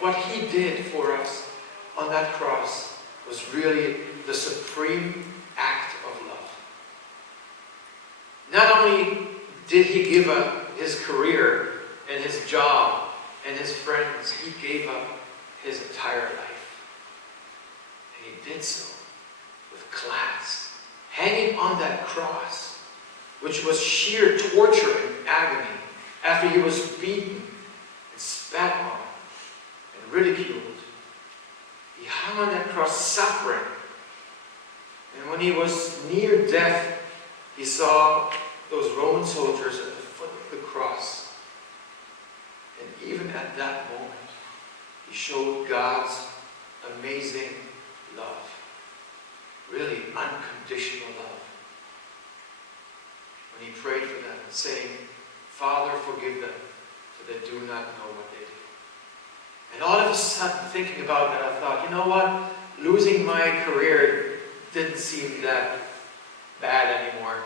what he did for us on that cross was really the supreme act of love. Not only did he give up his career and his job and his friends, he gave up his entire life. And he did so with class, hanging on that cross, which was sheer torture and agony, after he was beaten and spat on and ridiculed. He hung on that cross suffering. And when he was near death, he saw those Roman soldiers at the foot of the cross. And even at that moment, he showed God's amazing love. Really unconditional love. When he prayed for them, saying, Father, forgive them, for they do not know what they do. And all of a sudden, thinking about that, I thought, you know what? Losing my career didn't seem that bad anymore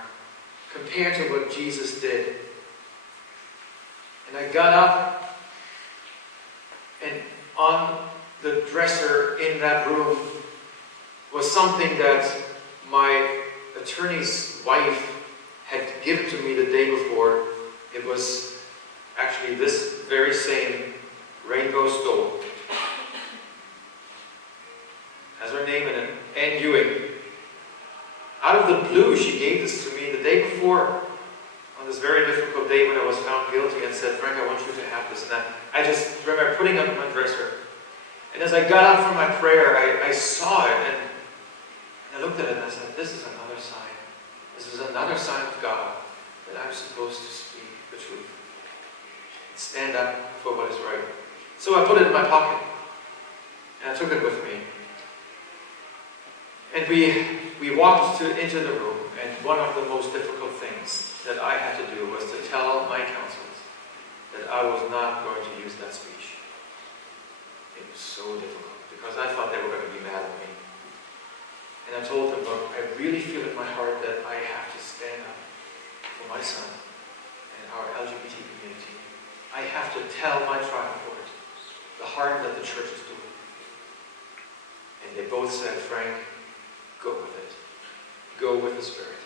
compared to what Jesus did. And I got up, and on the dresser in that room was something that my attorney's wife had given to me the day before. It was actually this very same rainbow stole. Has her name in it, Anne Ewing. Out of the blue, she gave this to me the day before, on this very difficult day when I was found guilty, and said, Frank, I want you to have this. And I just remember putting it on my dresser. And as I got up from my prayer, I saw it, and I looked at it and I said, this is another sign. This is another sign of God that I'm supposed to speak the truth. And stand up for what is right. So I put it in my pocket, and I took it with me. And we walked into the room, and one of the most difficult things that I had to do was to tell my counsels that I was not going to use that speech. It was so difficult, because I thought they were going to be mad at me. And I told them, look, I really feel in my heart that I have to stand up for my son and our LGBT community. I have to tell my trial court the harm that the church is doing. And they both said, Frank, go with it. Go with the Spirit.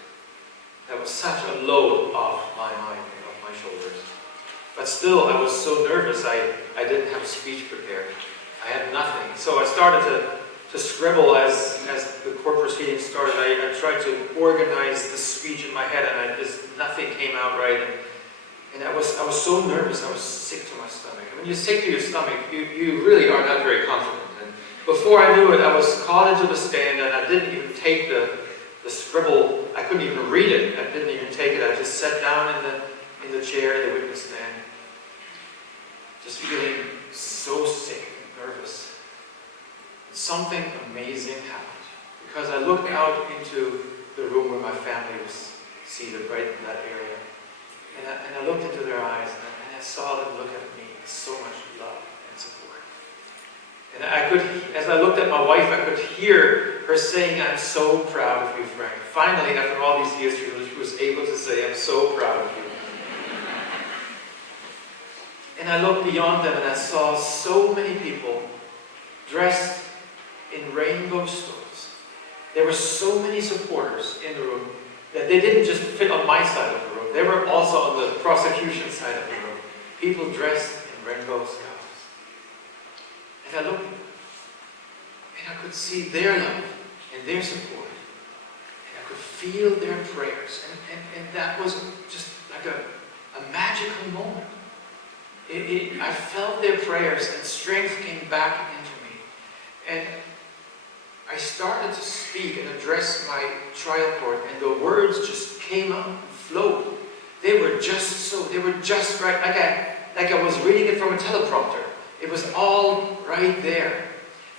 That was such a load off my mind and off my shoulders. But still, I was so nervous, I didn't have a speech prepared. I had nothing. So I started to scribble as the court proceedings started. I tried to organize the speech in my head, and nothing came out right. And I was so nervous, I was sick to my stomach. And when you're sick to your stomach, you really are not very confident. And before I knew it, I was called into the stand, and I didn't even take the scribble. I couldn't even read it. I didn't even take it. I just sat down in the chair in the witness stand, just feeling so sick and nervous. And something amazing happened, because I looked out into the room where my family was seated, right in that area. And I looked into their eyes, and I saw them look at me with so much love and support. And I could, as I looked at my wife, I could hear her saying, "I'm so proud of you, Frank." Finally, after all these years, she was able to say, "I'm so proud of you." And I looked beyond them and I saw so many people dressed in rainbow stoles. There were so many supporters in the room that they didn't just fit on my side of the room. They were also on the prosecution side of the room. People dressed in rainbow scarves. And I looked at them and I could see their love and their support. And I could feel their prayers. And that was just like a magical moment. I felt their prayers and strength came back into me. And I started to speak and address my trial court, and the words just came out and flowed. They were just right, like I was reading it from a teleprompter. It was all right there.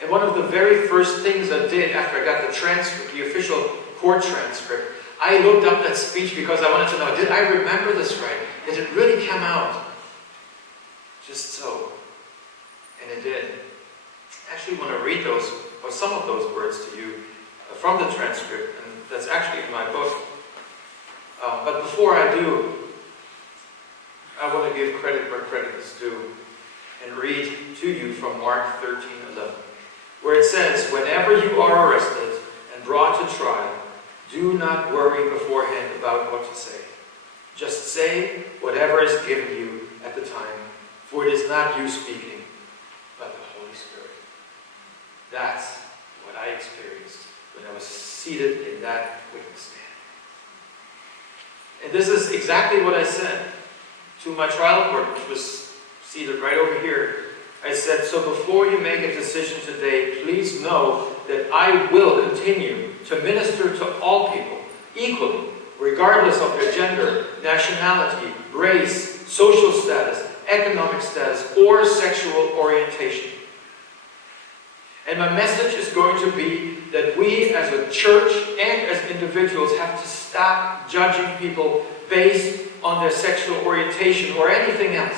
And one of the very first things I did after I got the transcript, the official court transcript, I looked up that speech because I wanted to know, did I remember this right? Did it really come out? Just so. And it did. I actually want to read those, or some of those words to you from the transcript, and that's actually in my book. But before I do, I want to give credit where credit is due and read to you from Mark 13:11, where it says, "Whenever you are arrested and brought to trial, do not worry beforehand about what to say. Just say whatever is given you at the time, for it is not you speaking, but the Holy Spirit." That's what I experienced when I was seated in that witness stand. And this is exactly what I said to my trial court, which was seated right over here. I said, "So before you make a decision today, please know that I will continue to minister to all people equally, regardless of their gender, nationality, race, social status, economic status, or sexual orientation. And my message is going to be that we as a church and as individuals have to stop judging people based on their sexual orientation or anything else.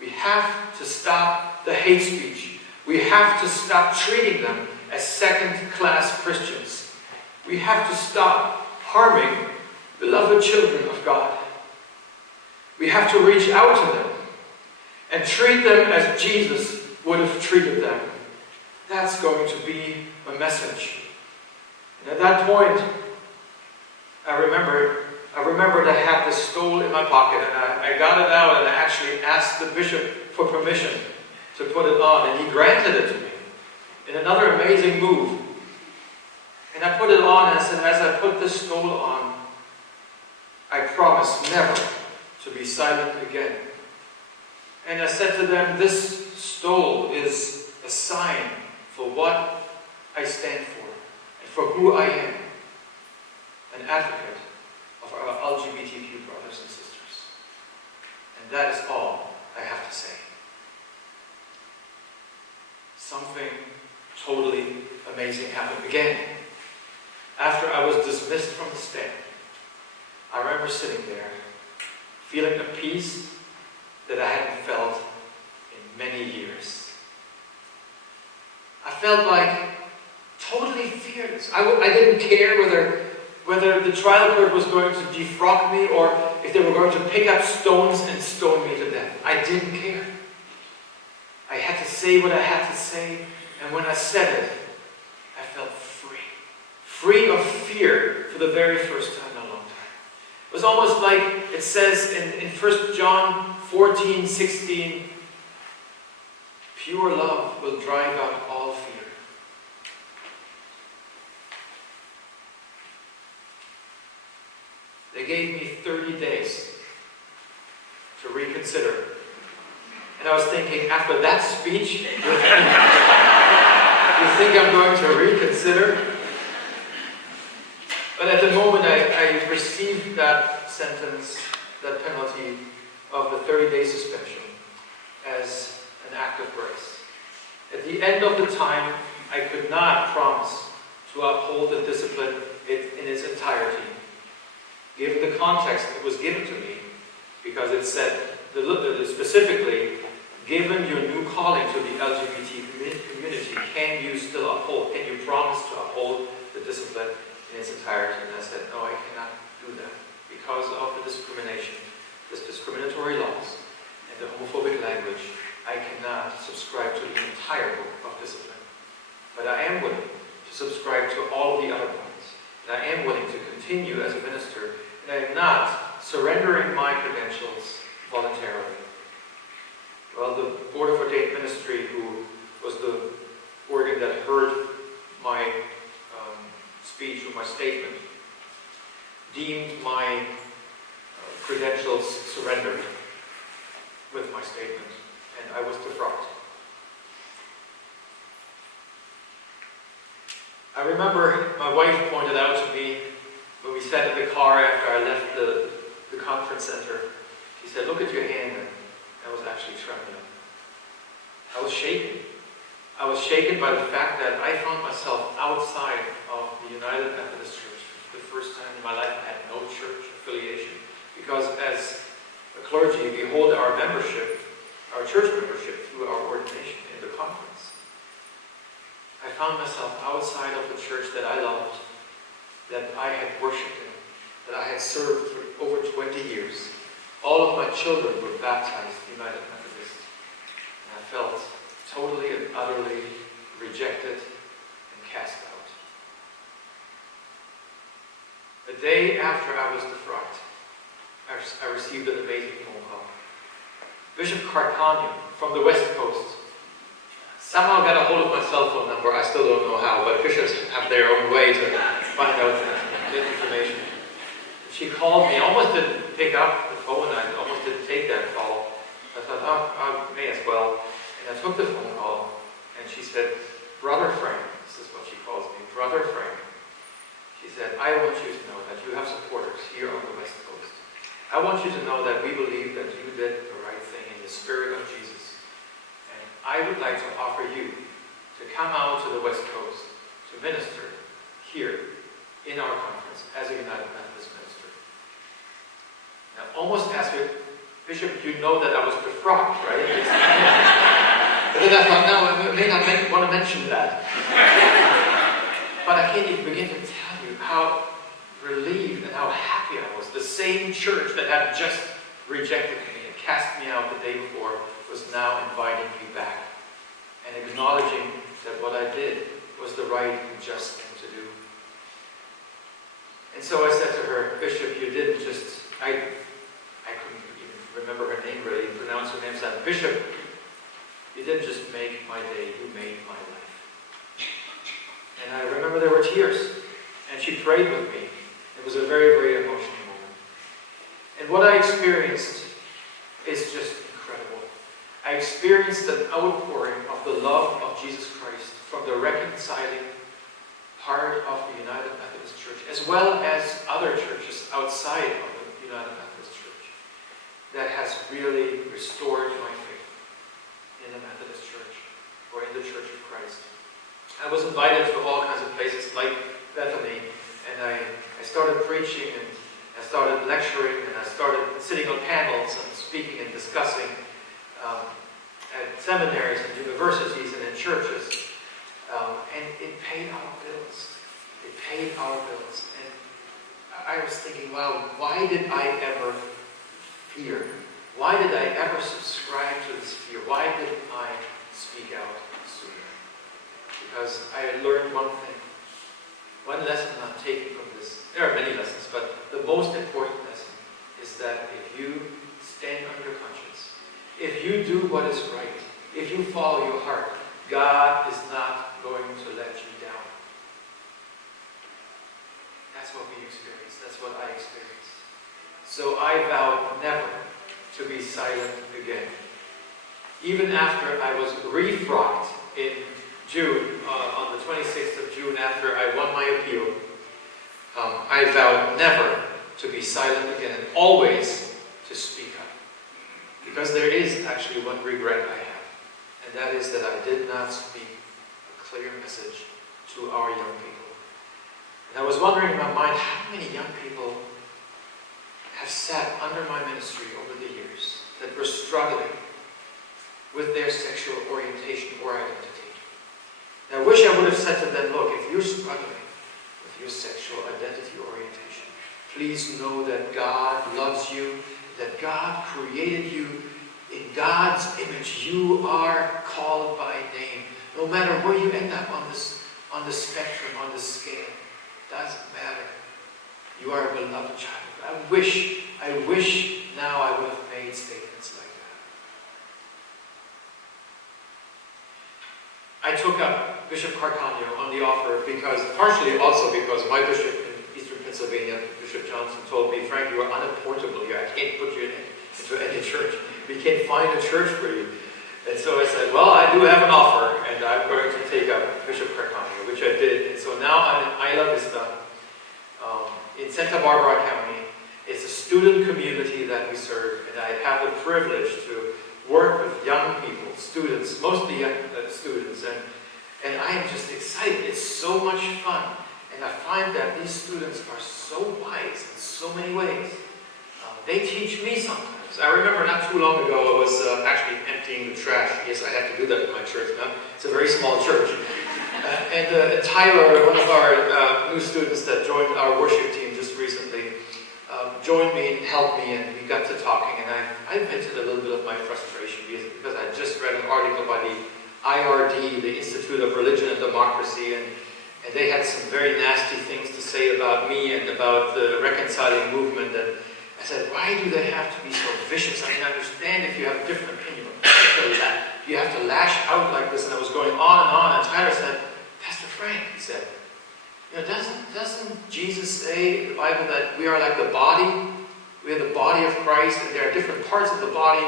We have to stop the hate speech. We have to stop treating them as second-class Christians. We have to stop harming beloved children of God. We have to reach out to them and treat them as Jesus would have treated them. That's going to be my message." And at that point, I remembered I had the stole in my pocket, and I got it out, and I actually asked the bishop for permission to put it on, and he granted it to me in another amazing move. And I put it on, and I said, as I put this stole on, I promise never to be silent again. And I said to them, this stole is a sign for what I stand for and for who I am, an advocate of our LGBTQ brothers and sisters. And that is all I have to say. Something totally amazing happened again. After I was dismissed from the stand, I remember sitting there, feeling a peace that I hadn't felt in many years. I felt like totally fearless. I didn't care whether the trial court was going to defrock me or if they were going to pick up stones and stone me to death. I didn't care. I had to say what I had to say, and when I said it, I felt free. Free of fear for the very first time in a long time. It was almost like it says in 1 John 14:16, pure love will drive out all fear. They gave me 30 days to reconsider. And I was thinking, after that speech, you think I'm going to reconsider? But at the moment I received that sentence, that penalty of the 30-day suspension as an act of grace. At the end of the time, I could not promise to uphold the discipline in its entirety. Given the context it was given to me, because it said specifically, given your new calling to the LGBT community, can you still uphold, can you promise to uphold the discipline in its entirety? And I said, no, I cannot do that because of the discrimination, the discriminatory laws, and the homophobic language. I cannot subscribe to the entire book of discipline. But I am willing to subscribe to all of the other points. And I am willing to continue as a minister, and I am not surrendering my credentials voluntarily. Well, the Board of Ordained Ministry, who was the organ that heard my speech or my statement, deemed my credentials surrendered with my statement, and I was defrocked. I remember my wife pointed out to me when we sat in the car after I left the conference center. She said, look at your hand. And I was actually trembling. I was shaken. I was shaken by the fact that I found myself outside of the United Methodist Church. For the first time in my life, I had no church affiliation. Because as a clergy, we hold our membership, our church membership, through our ordination in the conference. I found myself outside of the church that I loved, that I had worshipped in, that I had served for over 20 years. All of my children were baptized United Methodist. And I felt totally and utterly rejected and cast out. The day after I was defrocked, I received an amazing phone call. Bishop Cartagena from the West Coast somehow got a hold of my cell phone number. I still don't know how, but bishops have their own way to find out and get information. She called me. I almost didn't pick up the phone. I almost didn't take that call. I thought, I may as well. And I took the phone call, and she said, Brother Frank, this is what she calls me, Brother Frank. She said, I want you to know that you have supporters here on the West Coast. I want you to know that we believe that you did the right thing in the spirit of Jesus. And I would like to offer you to come out to the West Coast to minister here in our conference as a United Methodist minister. Now, almost asked her, Bishop, you know that I was defrocked, right? But then I thought, no, I may not want to mention that. But I can't even begin to tell you how relieved and how happy I was. The same church that had just rejected me and cast me out the day before was now inviting me back and acknowledging that what I did was the right and just thing to do. And so I said to her, Bishop, you didn't just, I couldn't even remember her name really, pronounce her name, I said, Bishop, you didn't just make my day, you made my life. And I remember there were tears, and she prayed with me. It was a very, very emotional moment. And what I experienced is just incredible. I experienced an outpouring of the love of Jesus Christ from the reconciling part of the United Methodist Church, as well as other churches outside of the United Methodist Church, that has really restored my faith in the Methodist Church, or in the Church of Christ. I was invited to all kinds of places like Bethany, and I started preaching, and I started lecturing, and I started sitting on panels and speaking and discussing at seminaries and universities and in churches. And it paid our bills. It paid our bills. And I was thinking, wow, why did I ever fear? Why did I ever subscribe to this fear? Why didn't I speak out sooner? Because I had learned one thing. One lesson I'm taking from this, there are many lessons, but the most important lesson is that if you stand on your conscience, if you do what is right, if you follow your heart, God is not going to let you down. That's what we experienced. That's what I experienced. So I vowed never to be silent again. Even after I was refrocked in June, on the 26th of June, after I won my appeal, I vowed never to be silent again and always to speak up. Because there is actually one regret I have, and that is that I did not speak a clear message to our young people. And I was wondering in my mind, how many young people have sat under my ministry over the years that were struggling with their sexual orientation or identity. And I wish I would have said to them, look, if you're struggling with your sexual identity or orientation, please know that God loves you, that God created you in God's image. You are called by name. No matter where you end up on the spectrum, on the scale, doesn't matter. You are a beloved child. I wish now I would have made statements like that. I took up Bishop Carcagno on the offer partially also because my bishop in Eastern Pennsylvania, Bishop Johnson, told me, Frank, you are unappointable here. I can't put you into any church. We can't find a church for you. And so I said, well, I do have an offer, and I'm going to take up Bishop Carcagno, which I did. And so now I'm in Isla Vista, in Santa Barbara County. It's a student community that we serve, and I have the privilege to work with young people, students, mostly young students, and I am just excited. It's so much fun, and I find that these students are so wise in so many ways. They teach me sometimes. I remember not too long ago, I was actually emptying the trash. Yes, I have to do that in my church now. It's a very small church. And Tyler, one of our new students that joined our worship team just recently, joined me and helped me, and we got to talking, and I vented a little bit of my frustration because I just read an article by the IRD, the Institute of Religion and Democracy, and they had some very nasty things to say about me and about the Reconciling movement. And I said, why do they have to be so vicious? I mean, I understand if you have a different opinion, but you have to lash out like this. And I was going on, and Tyler said, Pastor Frank, he said, doesn't Jesus say in the Bible that we are like the body? We are the body of Christ, and there are different parts of the body.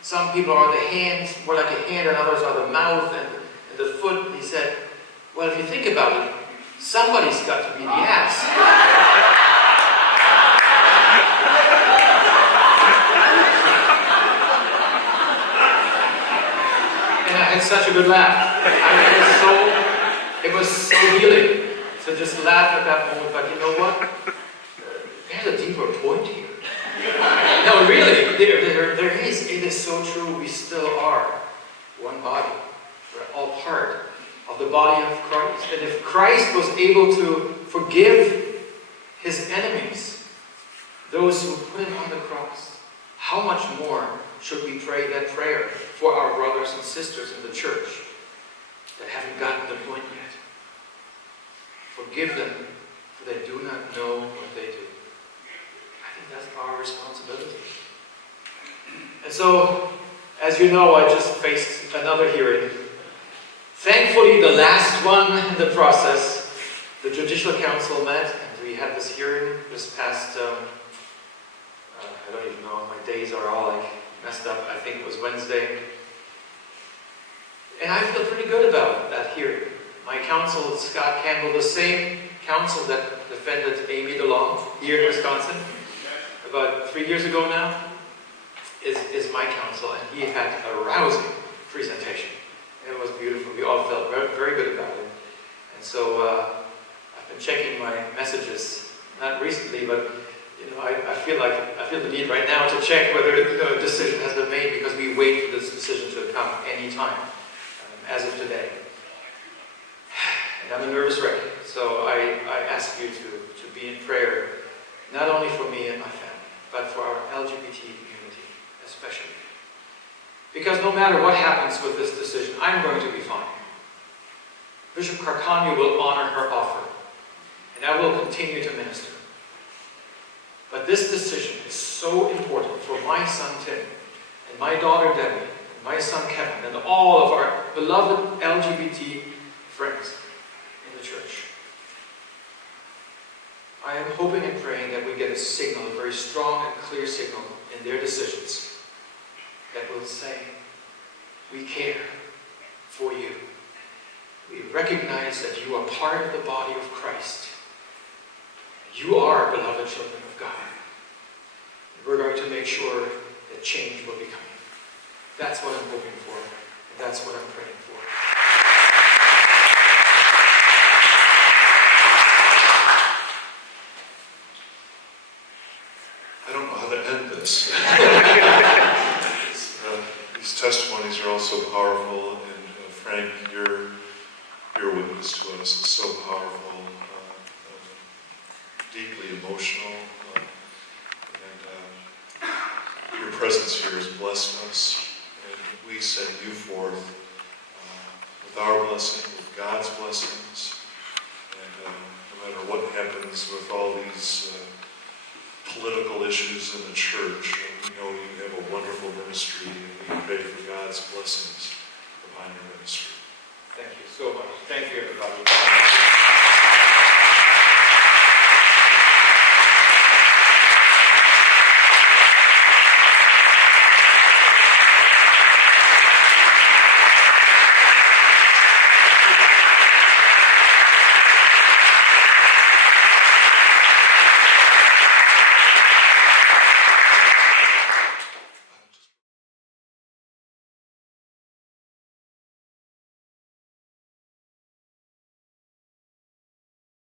Some people are the hands, more like a hand, and others are the mouth and the foot. And he said, well, if you think about it, somebody's got to be the ass. And I had such a good laugh. It was so healing to just laugh at that moment. But you know what? There's a deeper point here. No, really, there is. It is so true. We still are one body. We're all part of the body of Christ. And if Christ was able to forgive his enemies, those who put him on the cross, how much more should we pray that prayer for our brothers and sisters in the church that haven't gotten the point yet? Forgive them, for they do not know what they do. I think that's our responsibility. And so, as you know, I just faced another hearing. Thankfully, the last one in the process, the Judicial Council met, and we had this hearing this past, I don't even know, my days are all like messed up. I think it was Wednesday. And I feel pretty good about that hearing. My counsel, Scott Campbell, the same counsel that defended Amy DeLong here in Wisconsin about 3 years ago now, is my counsel, and he had a rousing presentation. It was beautiful. We all felt very, very good about it. And so I've been checking my messages, not recently, but I feel the need right now to check whether a decision has been made, because we wait for this decision to come any time, as of today. And I'm a nervous wreck, so I ask you to be in prayer, not only for me and my family, but for our LGBT community especially. Because no matter what happens with this decision, I'm going to be fine. Bishop Carcagno will honor her offer, and I will continue to minister. But this decision is so important for my son Tim, and my daughter Debbie, and my son Kevin, and all of our beloved LGBT friends in the church. I am hoping and praying that we get a signal, a very strong and clear signal in their decisions that will say, we care for you. We recognize that you are part of the body of Christ. You are beloved children of God. And we're going to make sure that change will be coming. That's what I'm hoping for, and that's what I'm praying for. I don't know how to end this. These testimonies are all so powerful, and Frank, your witness to us is so powerful, deeply emotional, and your presence here has blessed us, and we send you forth with our blessing, with God's blessings, and no matter what happens with all these political issues in the church, we know you have a wonderful ministry, and we pray for God's blessings upon your ministry. Thank you so much. Thank you, everybody.